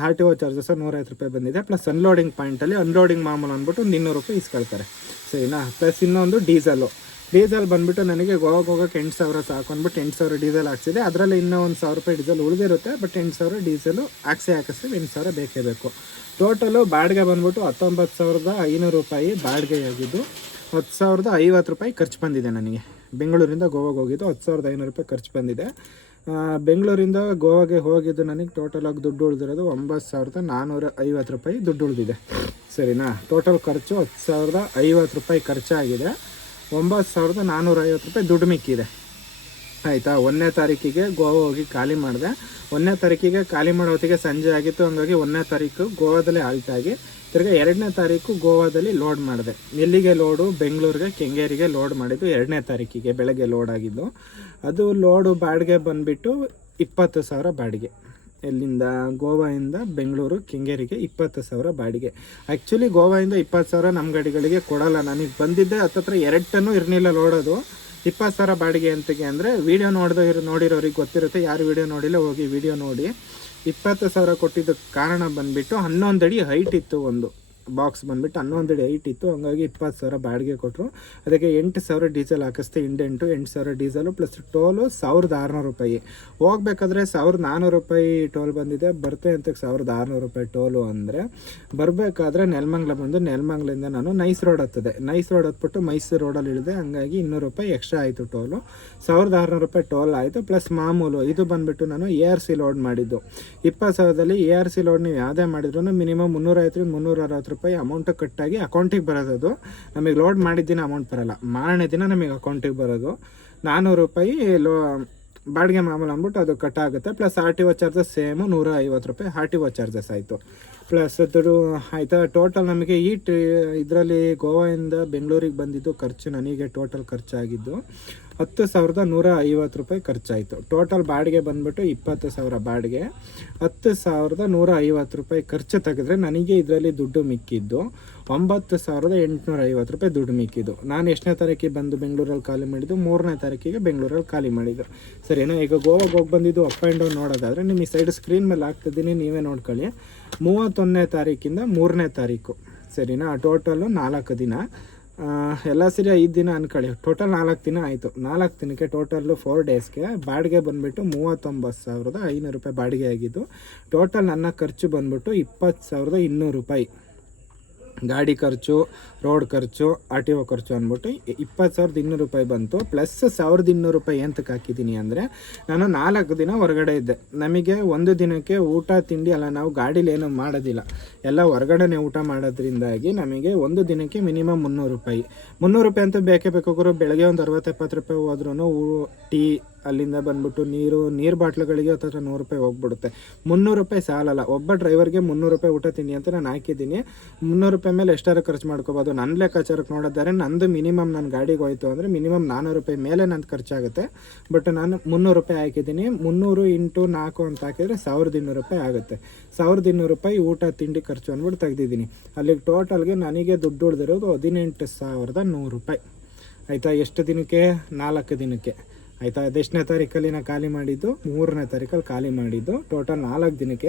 ಆರ್ ಟಿ ಒ ಚಾರ್ಜಸ್ಸು ನೂರೈವತ್ತು ರೂಪಾಯಿ ಬಂದಿದೆ. ಪ್ಲಸ್ ಅನ್ಲೋಡಿಂಗ್ ಪಾಯಿಂಟಲ್ಲಿ ಅನ್ಲೋಡಿಂಗ್ ಮಾಮೂಲು ಅಂದ್ಬಿಟ್ಟು ಒಂದು ಇನ್ನೂರು ರೂಪಾಯಿ ಇಸ್ಕೊಳ್ತಾರೆ ಸರಿನಾ? ಪ್ಲಸ್ ಇನ್ನೊಂದು ಡೀಸೆಲು ಡೀಸೆಲ್ ಬಂದುಬಿಟ್ಟು ನನಗೆ ಗೋವಾಗ ಹೋಗೋಕೆ ಎಂಟು ಸಾವಿರ ಸಾಕು ಅಂದ್ಬಿಟ್ಟು ಎಂಟು ಸಾವಿರ ಡೀಸೆಲ್ ಹಾಕ್ಸಿದೆ. ಅದರಲ್ಲಿ ಇನ್ನೂ ಒಂದು ಸಾವಿರ ರೂಪಾಯಿ ಡೀಸೆಲ್ ಉಳಿದಿರುತ್ತೆ ಬಟ್ ಎಂಟು ಸಾವಿರ ಡೀಸೆಲು ಹಾಕ್ಸಿ ಹಾಕಿಸ್ತೀವಿ ಎಂಟು ಸಾವಿರ ಬೇಕೇ ಬೇಕು. ಟೋಟಲು ಬಾಡಿಗೆ ಬಂದ್ಬಿಟ್ಟು ಹತ್ತೊಂಬತ್ತು ಸಾವಿರದ ಐನೂರು ರೂಪಾಯಿ ಬಾಡಿಗೆ ಆಗಿದ್ದು, ಹತ್ತು ಸಾವಿರದ ಐವತ್ತು ರೂಪಾಯಿ ಖರ್ಚು ಬಂದಿದೆ ನನಗೆ. ಬೆಂಗಳೂರಿಂದ ಗೋವಾಗೆ ಹೋಗಿದ್ದು ಹತ್ತು ಸಾವಿರದ ಐನೂರು ರೂಪಾಯಿ ಖರ್ಚು ಬಂದಿದೆ. ಬೆಂಗಳೂರಿಂದ ಗೋವಾಗೆ ಹೋಗಿದ್ದು ನನಗೆ ಟೋಟಲಾಗಿ ದುಡ್ಡು ಉಳಿದಿರೋದು ಒಂಬತ್ತು ಸಾವಿರದ ನಾನ್ನೂರ ಐವತ್ತು ರೂಪಾಯಿ ದುಡ್ಡು ಉಳಿದಿದೆ. ಸರಿನಾ? ಟೋಟಲ್ ಖರ್ಚು ಹತ್ತು ಸಾವಿರದ ಐವತ್ತು ರೂಪಾಯಿ ಖರ್ಚಾಗಿದೆ. ಒಂಬತ್ತು ಸಾವಿರದ ನಾನ್ನೂರ ಐವತ್ತು ರೂಪಾಯಿ ದುಡ್ಡು ಮಿಕ್ಕಿದೆ. ಆಯಿತಾ? ಒಂದನೇ ತಾರೀಕಿಗೆ ಗೋವಾ ಹೋಗಿ ಖಾಲಿ ಮಾಡಿದೆ. ಒಂದನೇ ತಾರೀಕಿಗೆ ಖಾಲಿ ಮಾಡೋ ಹೊತ್ತಿಗೆ ಸಂಜೆ ಆಗಿತ್ತು. ಹಂಗಾಗಿ ಒಂದನೇ ತಾರೀಕು ಗೋವಾದಲ್ಲಿ ಆಳ್ತಾಗಿ ತಿರ್ಗಿ ತಿರ್ಗಾ ಎರಡನೇ ತಾರೀಕು ಗೋವಾದಲ್ಲಿ ಲೋಡ್ ಮಾಡಿದೆ. ಎಲ್ಲಿಗೆ ಲೋಡು ಬೆಂಗಳೂರಿಗೆ, ಕೆಂಗೇರಿಗೆ ಲೋಡ್ ಮಾಡಿದ್ದು ಎರಡನೇ ತಾರೀಕಿಗೆ, ಬೆಳಗ್ಗೆ ಲೋಡ್ ಆಗಿದ್ದು. ಅದು ಲೋಡು ಬಾಡಿಗೆ ಬಂದುಬಿಟ್ಟು ಇಪ್ಪತ್ತು ಸಾವಿರ ಬಾಡಿಗೆ ಎಲ್ಲಿಂದ? ಗೋವಾಯಿಂದ ಬೆಂಗಳೂರು, ಕೆಂಗೇರಿಗೆ ಇಪ್ಪತ್ತು ಸಾವಿರ ಬಾಡಿಗೆ. ಆ್ಯಕ್ಚುಲಿ ಗೋವಾಯಿಂದ ಇಪ್ಪತ್ತು ಸಾವಿರ ನಮ್ಮ ಗಾಡಿಗಳಿಗೆ ಕೊಡೋಲ್ಲ. ನನಗೆ ಬಂದಿದ್ದೆ, ಹತ್ತತ್ರ ಎರಡು ಟನ್ನು ಇರಲಿಲ್ಲ ಲೋಡೋದು ಇಪ್ಪತ್ತು ಸಾವಿರ ಬಾಡಿಗೆ ಅಂತಿಗೆ ಅಂದರೆ ವೀಡಿಯೋ ನೋಡಿದೋ ಇರೋ, ನೋಡಿರೋರಿಗೆ ಗೊತ್ತಿರುತ್ತೆ. ಯಾರು ವೀಡಿಯೋ ನೋಡಿಲ್ಲ, ಹೋಗಿ ವೀಡಿಯೋ ನೋಡಿ. ಇಪ್ಪತ್ತು ಸಾವಿರ ಕೊಟ್ಟಿದ್ದಕ್ಕೆ ಕಾರಣ ಬಂದುಬಿಟ್ಟು ಹನ್ನೊಂದು ಅಡಿ ಹೈಟ್ ಇತ್ತು ಒಂದು. ಬಾಕ್ಸ್ ಬಂದುಬಿಟ್ಟು ಹನ್ನೊಂದು ಅಡಿ ಇತ್ತು ಹಂಗಾಗಿ ಇಪ್ಪತ್ತು ಸಾವಿರ ಬಾಡಿಗೆ ಕೊಟ್ಟರು ಅದಕ್ಕೆ ಎಂಟು ಸಾವಿರ ಡೀಸೆಲ್ ಹಾಕಿಸ್ತೆ ಇಂಡೆಂಟು ಎಂಟು ಸಾವಿರ ಡೀಸೆಲು ಪ್ಲಸ್ ಟೋಲು ಸಾವಿರದ ಆರುನೂರು ರೂಪಾಯಿ. ಹೋಗ್ಬೇಕಾದ್ರೆ ಸಾವಿರದ ನಾನ್ನೂರು ರೂಪಾಯಿ ಟೋಲ್ ಬಂದಿದೆ. ಬರ್ತೆ ಅಂತ ಸಾವಿರದ ಆರುನೂರು ರೂಪಾಯಿ ಟೋಲು ಅಂದರೆ. ಬರಬೇಕಾದ್ರೆ ನೆಲಮಂಗ್ಲ ಬಂದು ನೆಲಮಂಗ್ಲಿಂದ ನಾನು ನೈಸ್ ರೋಡ್ ಹತ್ತದೆ. ನೈಸ್ ರೋಡ್ ಹತ್ಬಿಟ್ಟು ಮೈಸೂರು ರೋಡಲ್ಲಿ ಇಳಿದೆ. ಹಂಗಾಗಿ ಇನ್ನೂರು ರೂಪಾಯಿ ಎಕ್ಸ್ಟ್ರಾ ಆಯಿತು ಟೋಲು. ಸಾವಿರದ ಆರುನೂರು ರೂಪಾಯಿ ಟೋಲ್ ಆಯಿತು. ಪ್ಲಸ್ ಮಾಮೂಲು ಇದು ಬಂದುಬಿಟ್ಟು ನಾನು ಎ ಆರ್ ಸಿ ಲೋಡ್ ಮಾಡಿದ್ದು. ಇಪ್ಪತ್ತು ಸಾವಿರದಲ್ಲಿ ಎ ಆರ್ ಸಿ ಲೋಡ್ ನೀವು ಯಾವುದೇ ಮಾಡಿದ್ರು ಮಿನಿಮಮ್ ಮುನ್ನೂರೈವತ್ತರಿಂದ ಮುನ್ನೂರ ಅರವತ್ತು ರೂಪಾಯಿ ಅಮೌಂಟ್ ಕಟ್ಟಾಗಿ ಅಕೌಂಟಿಗೆ ಬರೋದು ನಮಗೆ ಲೋಡ್ ಮಾಡಿದ ದಿನ ಅಮೌಂಟ್ ಬರಲ್ಲ. ಮಾರನೇ ದಿನ ನಮಗೆ ಅಕೌಂಟಿಗೆ ಬರೋದು. ನಾನ್ನೂರು ರೂಪಾಯಿ ಲೋ ಬಾಡಿಗೆ ಮಾಮೂಲು ಅಂದ್ಬಿಟ್ಟು ಅದು ಕಟ್ ಆಗುತ್ತೆ. Plus R T O charges same ನೂರ ಐವತ್ತು ರೂಪಾಯಿ ಆರ್ ಟಿ ಒ ಚಾರ್ಜಸ್ ಆಯಿತು. ಪ್ಲಸ್ ಅದರ ಆಯಿತಾ ಟೋಟಲ್ ನಮಗೆ ಈ ಟ್ರಿ ಇದರಲ್ಲಿ ಗೋವಾಯಿಂದ ಬೆಂಗಳೂರಿಗೆ ಬಂದಿದ್ದು ಖರ್ಚು ನನಗೆ ಟೋಟಲ್ ಖರ್ಚಾಗಿದ್ದು ಹತ್ತು ಸಾವಿರದ ನೂರ ಐವತ್ತು ರೂಪಾಯಿ ಖರ್ಚಾಯಿತು. ಟೋಟಲ್ ಬಾಡಿಗೆ ಬಂದ್ಬಿಟ್ಟು ಇಪ್ಪತ್ತು ಸಾವಿರ ಬಾಡಿಗೆ. ಹತ್ತು ಸಾವಿರದ ನೂರ ಐವತ್ತು ರೂಪಾಯಿ ಖರ್ಚು ತೆಗೆದ್ರೆ ನನಗೆ ಇದರಲ್ಲಿ ದುಡ್ಡು ಮಿಕ್ಕಿದ್ದು. ಒಂಬತ್ತು ಸಾವಿರದ ಎಂಟುನೂರ ಐವತ್ತು ರೂಪಾಯಿ ದುಡ್ಡು ಮಿಕ್ಕಿದ್ದು. ನಾನು ಎಷ್ಟನೇ ತಾರೀಕಿಗೆ ಬಂದು ಬೆಂಗಳೂರಲ್ಲಿ ಖಾಲಿ ಮಾಡಿದ್ದು, ಮೂರನೇ ತಾರೀಕಿಗೆ ಬೆಂಗಳೂರಲ್ಲಿ ಖಾಲಿ ಮಾಡಿದ್ದು. ಸರಿನಾ? ಈಗ ಗೋವಾಗೆ ಹೋಗಿ ಬಂದಿದ್ದು ಅಪ್ ಆ್ಯಂಡ್ ಡೌನ್ ನೋಡೋದಾದರೆ ಈ ಸೈಡ್ ಸ್ಕ್ರೀನ್ ಮೇಲೆ ಹಾಕ್ತಿದ್ದೀನಿ, ನೀವೇ ನೋಡ್ಕೊಳ್ಳಿ. ಮೂವತ್ತೊಂದನೇ ತಾರೀಕಿಂದ ಮೂರನೇ ತಾರೀಕು. ಸರಿನಾ? ಟೋಟಲು ನಾಲ್ಕು ದಿನ. ಎಲ್ಲ ಸರಿ ಐದು ದಿನ ಅನ್ಕೊಳ್ಳಿ. ಟೋಟಲ್ ನಾಲ್ಕು ದಿನ ಆಯಿತು. ನಾಲ್ಕು ದಿನಕ್ಕೆ ಟೋಟಲ್ಲು ಫೋರ್ ಡೇಸ್ಗೆ ಬಾಡಿಗೆ ಬಂದುಬಿಟ್ಟು ಮೂವತ್ತೊಂಬತ್ತು ಸಾವಿರದ ಐನೂರು ರೂಪಾಯಿ ಬಾಡಿಗೆ ಆಗಿದ್ದು, ಟೋಟಲ್ ನನ್ನ ಖರ್ಚು ಬಂದ್ಬಿಟ್ಟು ಇಪ್ಪತ್ತು ಸಾವಿರದ ಇನ್ನೂರು ರೂಪಾಯಿ. ಗಾಡಿ ಖರ್ಚು ರೋಡ್ ಖರ್ಚು ಆರ್ ಟಿ ಒ ಖರ್ಚು ಅಂದ್ಬಿಟ್ಟು ಇಪ್ಪತ್ತು ಸಾವಿರದ ಇನ್ನೂರು ರೂಪಾಯಿ ಬಂತು. ಪ್ಲಸ್ ಸಾವಿರದ ಇನ್ನೂರು ರೂಪಾಯಿ ಎಂತಕ್ಕೆ ಹಾಕಿದ್ದೀನಿ ಅಂದರೆ ನಾನು ನಾಲ್ಕು ದಿನ ಹೊರಗಡೆ ಇದ್ದೆ. ನಮಗೆ ಒಂದು ದಿನಕ್ಕೆ ಊಟ, ತಿಂಡಿ ಅಲ್ಲ ನಾವು ಗಾಡೀಲಿ ಏನು ಮಾಡೋದಿಲ್ಲ. ಎಲ್ಲ ಹೊರಗಡೆನೇ ಊಟ ಮಾಡೋದ್ರಿಂದಾಗಿ ನಮಗೆ ಒಂದು ದಿನಕ್ಕೆ ಮಿನಿಮಮ್ ಮುನ್ನೂರು ರೂಪಾಯಿ. ಮುನ್ನೂರು ರೂಪಾಯಿ ಅಂತ ಬೇಕೇ ಬೇಕು ಗುರು. ಬೆಳಗ್ಗೆ ಒಂದು ಅರವತ್ತು, ಎಪ್ಪತ್ತು ರೂಪಾಯಿ ಹೋದ್ರೂ ಟೀ ಅಲ್ಲಿಂದ ಬಂದ್ಬಿಟ್ಟು ನೀರು ನೀರು ಬಾಟ್ಲುಗಳಿಗೆ ಹತ್ತಿರ ನೂರು ರೂಪಾಯಿ ಹೋಗ್ಬಿಡುತ್ತೆ. ಮುನ್ನೂರು ರೂಪಾಯಿ ಸಾಲಲ್ಲ. ಒಬ್ಬ ಡ್ರೈವರ್ಗೆ ಮುನ್ನೂರು ರೂಪಾಯಿ ಊಟ ತಿನ್ನಿ ಅಂತ ನಾನು ಹಾಕಿದ್ದೀನಿ. ಮುನ್ನೂರು ರೂಪಾಯಿ ಮೇಲೆ ಎಷ್ಟಾರು ಖರ್ಚು ಮಾಡ್ಕೋಬೋದು. ನನ್ನ ಲೆಕ್ಕಾಚಾರಕ್ಕೆ ನೋಡಿದರೆ ನಂದು ಮಿನಿಮಮ್ ನನ್ನ ಗಾಡಿಗೆ ಹೋಯ್ತು ಅಂದರೆ ಮಿನಿಮಮ್ ನಾನ್ನೂರು ರೂಪಾಯಿ ಮೇಲೆ ನಂದು ಖರ್ಚಾಗುತ್ತೆ. ಬಟ್ ನಾನು ಮುನ್ನೂರು ರೂಪಾಯಿ ಹಾಕಿದ್ದೀನಿ. ಮುನ್ನೂರು ಇಂಟು ನಾಲ್ಕು ಅಂತ ಹಾಕಿದರೆ ಸಾವಿರದ ಇನ್ನೂರು ರೂಪಾಯಿ ಆಗುತ್ತೆ. ಸಾವಿರದ ಇನ್ನೂರು ರೂಪಾಯಿ ಊಟ, ತಿಂಡಿ ಖರ್ಚು ಅಂದ್ಬಿಟ್ಟು ತೆಗ್ದಿದ್ದೀನಿ. ಅಲ್ಲಿಗೆ ಟೋಟಲ್ಗೆ ನನಗೆ ದುಡ್ಡು ಉಳಿದಿರೋದು ಹದಿನೆಂಟು ಸಾವಿರದ ನೂರು ರೂಪಾಯಿ. ಆಯಿತಾ? ಎಷ್ಟು ದಿನಕ್ಕೆ? ನಾಲ್ಕು ದಿನಕ್ಕೆ. ಆಯಿತಾ? ಅದೆಷ್ಟನೇ ತಾರೀಕಲ್ಲಿ ನಾನು ಖಾಲಿ ಮಾಡಿದ್ದು? ಮೂರನೇ ತಾರೀಕಲ್ಲಿ ಖಾಲಿ ಮಾಡಿದ್ದು. ಟೋಟಲ್ ನಾಲ್ಕು ದಿನಕ್ಕೆ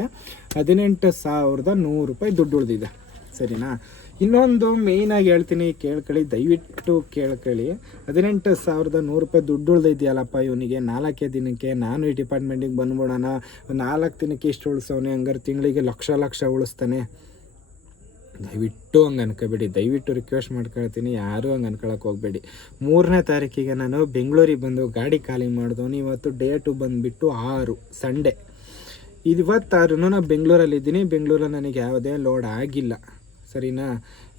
ಹದಿನೆಂಟು ಸಾವಿರದ ನೂರು ರೂಪಾಯಿ ದುಡ್ಡು ಉಳಿದಿದೆ. ಸರಿನಾ? ಇನ್ನೊಂದು ಮೇಯ್ನಾಗಿ ಹೇಳ್ತೀನಿ, ಕೇಳ್ಕೊಳ್ಳಿ, ದಯವಿಟ್ಟು ಕೇಳ್ಕೊಳ್ಳಿ. ಹದಿನೆಂಟು ಸಾವಿರದ ನೂರು ರೂಪಾಯಿ ದುಡ್ಡು ಉಳ್ದಿದೆಯಲ್ಲಪ್ಪ ಇವನಿಗೆ. ನಾಲ್ಕೇ ದಿನಕ್ಕೆ ನಾನು ಈ ಡಿಪಾರ್ಟ್ಮೆಂಟಿಗೆ ಬಂದ್ಬಿಡೋಣ. ನಾಲ್ಕು ದಿನಕ್ಕೆ ಇಷ್ಟು ಉಳಿಸೋನೆ ಹಂಗಾರೆ ತಿಂಗಳಿಗೆ ಲಕ್ಷ ಲಕ್ಷ ಉಳಿಸ್ತಾನೆ. ದಯವಿಟ್ಟು ಹಂಗೆ ಅನ್ಕೋಬೇಡಿ. ದಯವಿಟ್ಟು ರಿಕ್ವೆಸ್ಟ್ ಮಾಡ್ಕೊಳ್ತೀನಿ. ಯಾರೂ ಹಂಗೆ ಅನ್ಕೊಳಕ್ಕೆ ಹೋಗಬೇಡಿ. ಮೂರನೇ ತಾರೀಕಿಗೆ ನಾನು ಬೆಂಗಳೂರಿಗೆ ಬಂದು ಗಾಡಿ ಖಾಲಿ ಮಾಡಿದವನು ಇವತ್ತು ಡೇಟು ಬಂದುಬಿಟ್ಟು ಆರು ಸಂಡೇ ಇವತ್ತಾರು ನಾನು ಬೆಂಗಳೂರಲ್ಲಿದ್ದೀನಿ. ಬೆಂಗಳೂರಲ್ಲಿ ನನಗೆ ಯಾವುದೇ ಲೋಡ್ ಆಗಿಲ್ಲ. ಸರಿನಾ?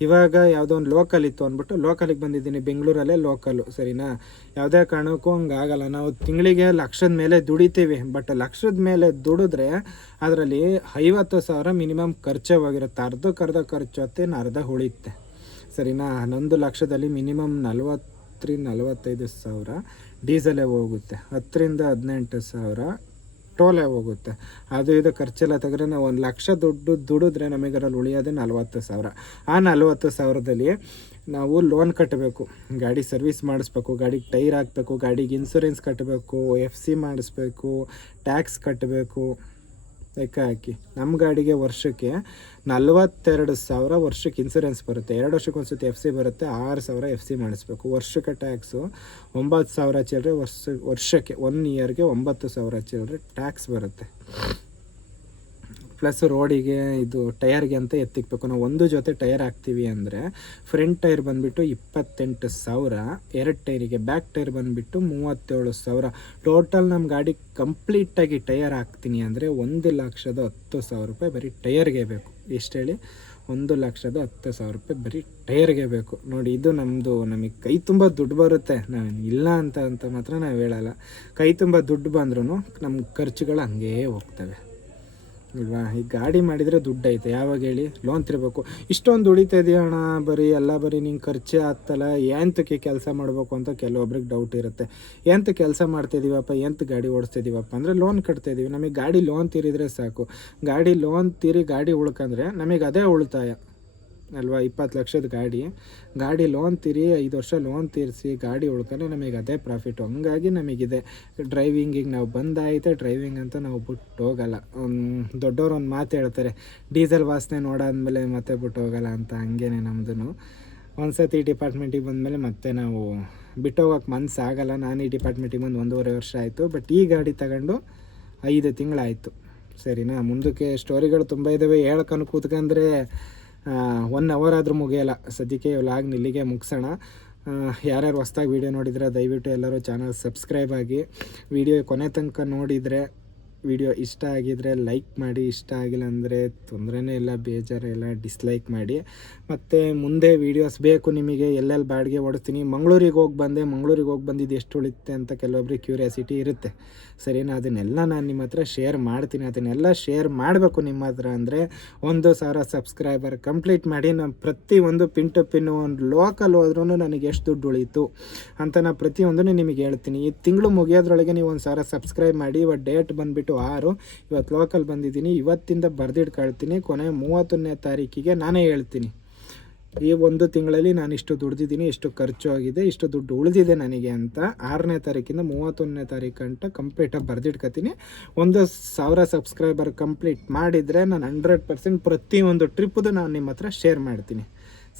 ಇವಾಗ ಯಾವುದೋ ಒಂದು ಲೋಕಲ್ ಇತ್ತು ಅಂದ್ಬಿಟ್ಟು ಲೋಕಲಿಗೆ ಬಂದಿದ್ದೀನಿ, ಬೆಂಗಳೂರಲ್ಲೇ ಲೋಕಲು ಸರಿನಾ? ಯಾವುದೇ ಕಾರಣಕ್ಕೂ ಹಂಗೆ ಆಗಲ್ಲ. ನಾವು ತಿಂಗಳಿಗೆ ಲಕ್ಷದ ಮೇಲೆ ದುಡಿತೀವಿ ಬಟ್ ಲಕ್ಷದ ಮೇಲೆ ದುಡಿದ್ರೆ ಅದರಲ್ಲಿ ಐವತ್ತು ಸಾವಿರ ಮಿನಿಮಮ್ ಖರ್ಚೇ ಹೋಗಿರುತ್ತೆ ಅರ್ಧಕ್ಕರ್ಧ ಖರ್ಚು ಅರ್ಧ ಉಳಿಯುತ್ತೆ. ಸರಿನಾ? ಹನ್ನೊಂದು ಲಕ್ಷದಲ್ಲಿ ಮಿನಿಮಮ್ ನಲ್ವತ್ತರಿಂದ ನಲವತ್ತೈದು ಸಾವಿರ ಡೀಸೆಲೇ ಹೋಗುತ್ತೆ. ಹತ್ತರಿಂದ ಹದಿನೆಂಟು ಸಾವಿರ ಟೋಲೆ ಹೋಗುತ್ತೆ. ಅದು ಇದು ಖರ್ಚೆಲ್ಲ ತೆಗೆದ್ರೆ ನಾವು ಒಂದು ಲಕ್ಷ ದುಡ್ಡು ದುಡಿದ್ರೆ ನಮಗೆ ಅದರಲ್ಲಿ ಉಳಿಯೋದೇ ನಲವತ್ತು ಸಾವಿರ. ಆ ನಲವತ್ತು ಸಾವಿರದಲ್ಲಿ ನಾವು ಲೋನ್ ಕಟ್ಟಬೇಕು ಗಾಡಿ ಸರ್ವಿಸ್ ಮಾಡಿಸ್ಬೇಕು ಗಾಡಿಗೆ ಟೈರ್ ಹಾಕಬೇಕು, ಗಾಡಿಗೆ ಇನ್ಸೂರೆನ್ಸ್ ಕಟ್ಟಬೇಕು ಎಫ್ ಸಿ ಮಾಡಿಸ್ಬೇಕು ಟ್ಯಾಕ್ಸ್ ಕಟ್ಟಬೇಕು ಲೆಕ್ಕ ಹಾಕಿ ನಮ್ಮ ಗಾಡಿಗೆ ವರ್ಷಕ್ಕೆ ನಲ್ವತ್ತೆರಡು ಸಾವಿರ ವರ್ಷಕ್ಕೆ ಇನ್ಸೂರೆನ್ಸ್ ಬರುತ್ತೆ. ಎರಡು ವರ್ಷಕ್ಕೆ ಒಂದು ಸತಿ ಎಫ್ ಸಿ ಬರುತ್ತೆ. ಆರು ಸಾವಿರ ಎಫ್ ಸಿ ಮಾಡಿಸ್ಬೇಕು. ವರ್ಷಕ್ಕೆ ಟ್ಯಾಕ್ಸು ಒಂಬತ್ತು ಸಾವಿರ ಚಿಲ್ಲರೆ ವರ್ಷ, ವರ್ಷಕ್ಕೆ ಒನ್ ಇಯರ್ಗೆ ಒಂಬತ್ತು ಸಾವಿರ ಚಿಲ್ಲರೆ ಟ್ಯಾಕ್ಸ್ ಬರುತ್ತೆ. ಪ್ಲಸ್ ರೋಡಿಗೆ ಇದು ಟಯರ್ಗೆ ಅಂತ ಎತ್ತಿಕ್ಬೇಕು. ನಾವು ಒಂದು ಜೊತೆ ಟೈರ್ ಹಾಕ್ತೀವಿ ಅಂದರೆ ಫ್ರಂಟ್ ಟೈರ್ ಬಂದುಬಿಟ್ಟು ಇಪ್ಪತ್ತೆಂಟು ಸಾವಿರ, ಎರಡು ಟೈರಿಗೆ ಬ್ಯಾಕ್ ಟೈರ್ ಬಂದುಬಿಟ್ಟು ಮೂವತ್ತೇಳು ಸಾವಿರ. ಟೋಟಲ್ ನಮ್ಮ ಗಾಡಿ ಕಂಪ್ಲೀಟಾಗಿ ಟೈರ್ ಹಾಕ್ತೀನಿ ಅಂದರೆ ಒಂದು ಲಕ್ಷದ ಹತ್ತು ಸಾವಿರ ರೂಪಾಯಿ ಬರೀ ಟಯರ್ಗೆ ಬೇಕು. ಎಷ್ಟು ಹೇಳಿ? ಒಂದು ಲಕ್ಷದ ಹತ್ತು ಸಾವಿರ ರೂಪಾಯಿ ಬರೀ ಟೈರ್ಗೆ ಬೇಕು. ನೋಡಿ, ಇದು ನಮ್ಮದು ನಮಗೆ ಕೈ ತುಂಬ ದುಡ್ಡು ಬರುತ್ತೆ. ನಾನು ಇಲ್ಲ ಅಂತ ಅಂತ ಮಾತ್ರ ನಾವು ಹೇಳಲ್ಲ. ಕೈ ತುಂಬ ದುಡ್ಡು ಬಂದ್ರೂ ನಮ್ಮ ಖರ್ಚುಗಳು ಹಂಗೇ ಹೋಗ್ತವೆ. ಇಲ್ವಾ? ಈ ಗಾಡಿ ಮಾಡಿದರೆ ದುಡ್ಡು ಐತೆ ಯಾವಾಗ ಹೇಳಿ? ಲೋನ್ ತಿರ್ಬೇಕು. ಇಷ್ಟೊಂದು ದುಡಿತಾ ಅಣ್ಣ? ಬರೀ ಎಲ್ಲ ಬರೀ ನಿಂಗೆ ಖರ್ಚೆ ಆಗ್ತಲ್ಲ? ಎಂತಕ್ಕೆ ಕೆಲಸ ಮಾಡಬೇಕು ಅಂತ ಕೆಲವೊಬ್ರಿಗೆ ಡೌಟ್ ಇರುತ್ತೆ. ಎಂತ ಕೆಲಸ ಮಾಡ್ತಾಯಿದ್ದೀವಪ್ಪ ಎಂತ ಗಾಡಿ ಓಡಿಸ್ತಿದ್ದೀವಪ್ಪ ಅಂದರೆ ಲೋನ್ ಕಟ್ತಾ ಇದ್ದೀವಿ ನಮಗೆ ಗಾಡಿ ಲೋನ್ ತೀರಿದರೆ ಸಾಕು. ಗಾಡಿ ಲೋನ್ ತೀರಿ ಗಾಡಿ ಉಳ್ಕಂದ್ರೆ ನಮಗೆ ಅದೇ ಉಳಿತಾಯ. ಅಲ್ವಾ, ಇಪ್ಪತ್ತು ಲಕ್ಷದ ಗಾಡಿ. ಗಾಡಿ ಲೋನ್ ತೀರಿ, ಐದು ವರ್ಷ ಲೋನ್ ತೀರಿಸಿ, ಗಾಡಿ ಉಳ್ಕೊಂಡ್ರೆ ನಮಗೆ ಅದೇ ಪ್ರಾಫಿಟ್ ಹಂಗಾಗಿ ನಮಗಿದೆ. ಡ್ರೈವಿಂಗಿಗೆ ನಾವು ಬಂದಾಯಿತೆ ಡ್ರೈವಿಂಗ್ ಅಂತ ನಾವು ಬಿಟ್ಟು ಹೋಗಲ್ಲ. ದೊಡ್ಡವ್ರು ಒಂದು ಮಾತು ಹೇಳ್ತಾರೆ, ಡೀಸೆಲ್ ವಾಸನೆ ನೋಡಾದ್ಮೇಲೆ ಮತ್ತೆ ಬಿಟ್ಟು ಹೋಗಲ್ಲ ಅಂತ ಹಂಗೇನೆ ನಮ್ಮದು ಒಂದು ಸತಿ ಡಿಪಾರ್ಟ್ಮೆಂಟಿಗೆ ಬಂದಮೇಲೆ ಮತ್ತೆ ನಾವು ಬಿಟ್ಟು ಹೋಗೋಕೆ ಮನ್ಸು ಆಗಲ್ಲ. ನಾನು ಈ ಡಿಪಾರ್ಟ್ಮೆಂಟಿಗೆ ಬಂದು ಒಂದೂವರೆ ವರ್ಷ ಆಯಿತು. ಬಟ್ ಈ ಗಾಡಿ ತಗೊಂಡು ಐದು ತಿಂಗಳಾಯಿತು. ಸರಿನಾ? ಮುಂದಕ್ಕೆ ಸ್ಟೋರಿಗಳು ತುಂಬ ಇದ್ದಾವೆ ಹೇಳ್ಕೊಂಡು ಕೂತ್ಕೊಂಡ್ರೆ ಒನ್ ಅವರ್ ಆದರೂ ಮುಗಿಯಲ್ಲ. ಸದ್ಯಕ್ಕೆ ವ್ಲಾಗ್ ಇಲ್ಲಿಗೆ ಮುಗಿಸೋಣ. ಯಾರ್ಯಾರು ಹೊಸ್ದಾಗಿ ವೀಡಿಯೋ ನೋಡಿದರೆ ದಯವಿಟ್ಟು ಎಲ್ಲರೂ ಚಾನಲ್ ಸಬ್ಸ್ಕ್ರೈಬ್ ಆಗಿ. ವಿಡಿಯೋ ಕೊನೆ ತನಕ ನೋಡಿದರೆ ವಿಡಿಯೋ ಇಷ್ಟ ಆಗಿದರೆ ಲೈಕ್ ಮಾಡಿ, ಇಷ್ಟ ಆಗಿಲ್ಲ ಅಂದರೆ ತೊಂದರೆನೇ ಇಲ್ಲ, ಬೇಜಾರೇ ಇಲ್ಲ ಡಿಸ್ಲೈಕ್ ಮಾಡಿ. ಮತ್ತು ಮುಂದೆ ವೀಡಿಯೋಸ್ ಬೇಕು ನಿಮಗೆ ಎಲ್ಲೆಲ್ಲಿ ಬಾಡಿಗೆ ಓಡಿಸ್ತೀನಿ. ಮಂಗಳೂರಿಗೆ ಹೋಗಿ ಬಂದೆ, ಮಂಗಳೂರಿಗೆ ಹೋಗಿ ಬಂದಿದ್ದು ಎಷ್ಟು ಉಳಿತೆ ಅಂತ ಕೆಲವೊಬ್ರಿಗೆ ಕ್ಯೂರಿಯಾಸಿಟಿ ಇರುತ್ತೆ. ಸರಿನಾ? ಅದನ್ನೆಲ್ಲ ನಾನು ನಿಮ್ಮ ಹತ್ರ ಶೇರ್ ಮಾಡ್ತೀನಿ. ಅದನ್ನೆಲ್ಲ ಶೇರ್ ಮಾಡಬೇಕು ನಿಮ್ಮ ಹತ್ರ ಅಂದರೆ ಒಂದು ಸಾವಿರ ಸಬ್ಸ್ಕ್ರೈಬರ್ ಕಂಪ್ಲೀಟ್ ಮಾಡಿ ನಾನು ಪ್ರತಿಯೊಂದು ಪಿನ್ ಟು ಪಿನ್ ಒಂದು ಲೋಕಲ್ ಹೋದ್ರೂ ನನಗೆ ಎಷ್ಟು ದುಡ್ಡು ಉಳಿತು ಅಂತ ನಾನು ಪ್ರತಿಯೊಂದನ್ನು ನಿಮಗೆ ಹೇಳ್ತೀನಿ. ಈ ತಿಂಗಳು ಮುಗಿಯೋದ್ರೊಳಗೆ ನೀವು ಒಂದು ಸಾವಿರ ಸಬ್ಸ್ಕ್ರೈಬ್ ಮಾಡಿ ಇವತ್ತು ಡೇಟ್ ಬಂದುಬಿಟ್ಟು ಆರು. ಇವತ್ತು ಲೋಕಲ್ ಬಂದಿದ್ದೀನಿ. ಇವತ್ತಿಂದ ಬರೆದಿಟ್ಕೊಳ್ತೀನಿ ಕೊನೆ ಮೂವತ್ತೊಂದನೇ ತಾರೀಕಿಗೆ ನಾನೇ ಹೇಳ್ತೀನಿ. ಈ ಒಂದು ತಿಂಗಳಲ್ಲಿ ನಾನು ಇಷ್ಟು ದುಡ್ದಿದ್ದೀನಿ, ಇಷ್ಟು ಖರ್ಚು ಆಗಿದೆ, ಇಷ್ಟು ದುಡ್ಡು ಉಳಿದಿದೆ ನನಗೆ ಅಂತ ಆರನೇ ತಾರೀಕಿಂದ ಮೂವತ್ತೊಂದನೇ ತಾರೀಕು ಅಂತ ಕಂಪ್ಲೀಟಾಗಿ ಬರೆದಿಟ್ಕೊತೀನಿ. ಒಂದು ಸಾವಿರ ಸಬ್ಸ್ಕ್ರೈಬರ್ ಕಂಪ್ಲೀಟ್ ಮಾಡಿದರೆ ನಾನು ಹಂಡ್ರೆಡ್ ಪರ್ಸೆಂಟ್ ಪ್ರತಿಯೊಂದು ಟ್ರಿಪ್ಪದು ನಾನು ನಿಮ್ಮ ಹತ್ರ ಶೇರ್ ಮಾಡ್ತೀನಿ.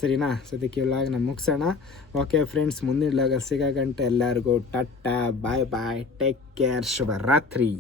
ಸರಿನಾ? ಸದ್ಯಕ್ಕೆ ಇವಾಗ ನಾನು ಮುಗಿಸೋಣ. ಓಕೆ ಫ್ರೆಂಡ್ಸ್ ಮುಂದಿನ ಲಾಗ ಸಿಗೋ ಗಂಟೆ ಎಲ್ಲರಿಗೂ tata bye bye take care ಶುಭರಾತ್ರಿ.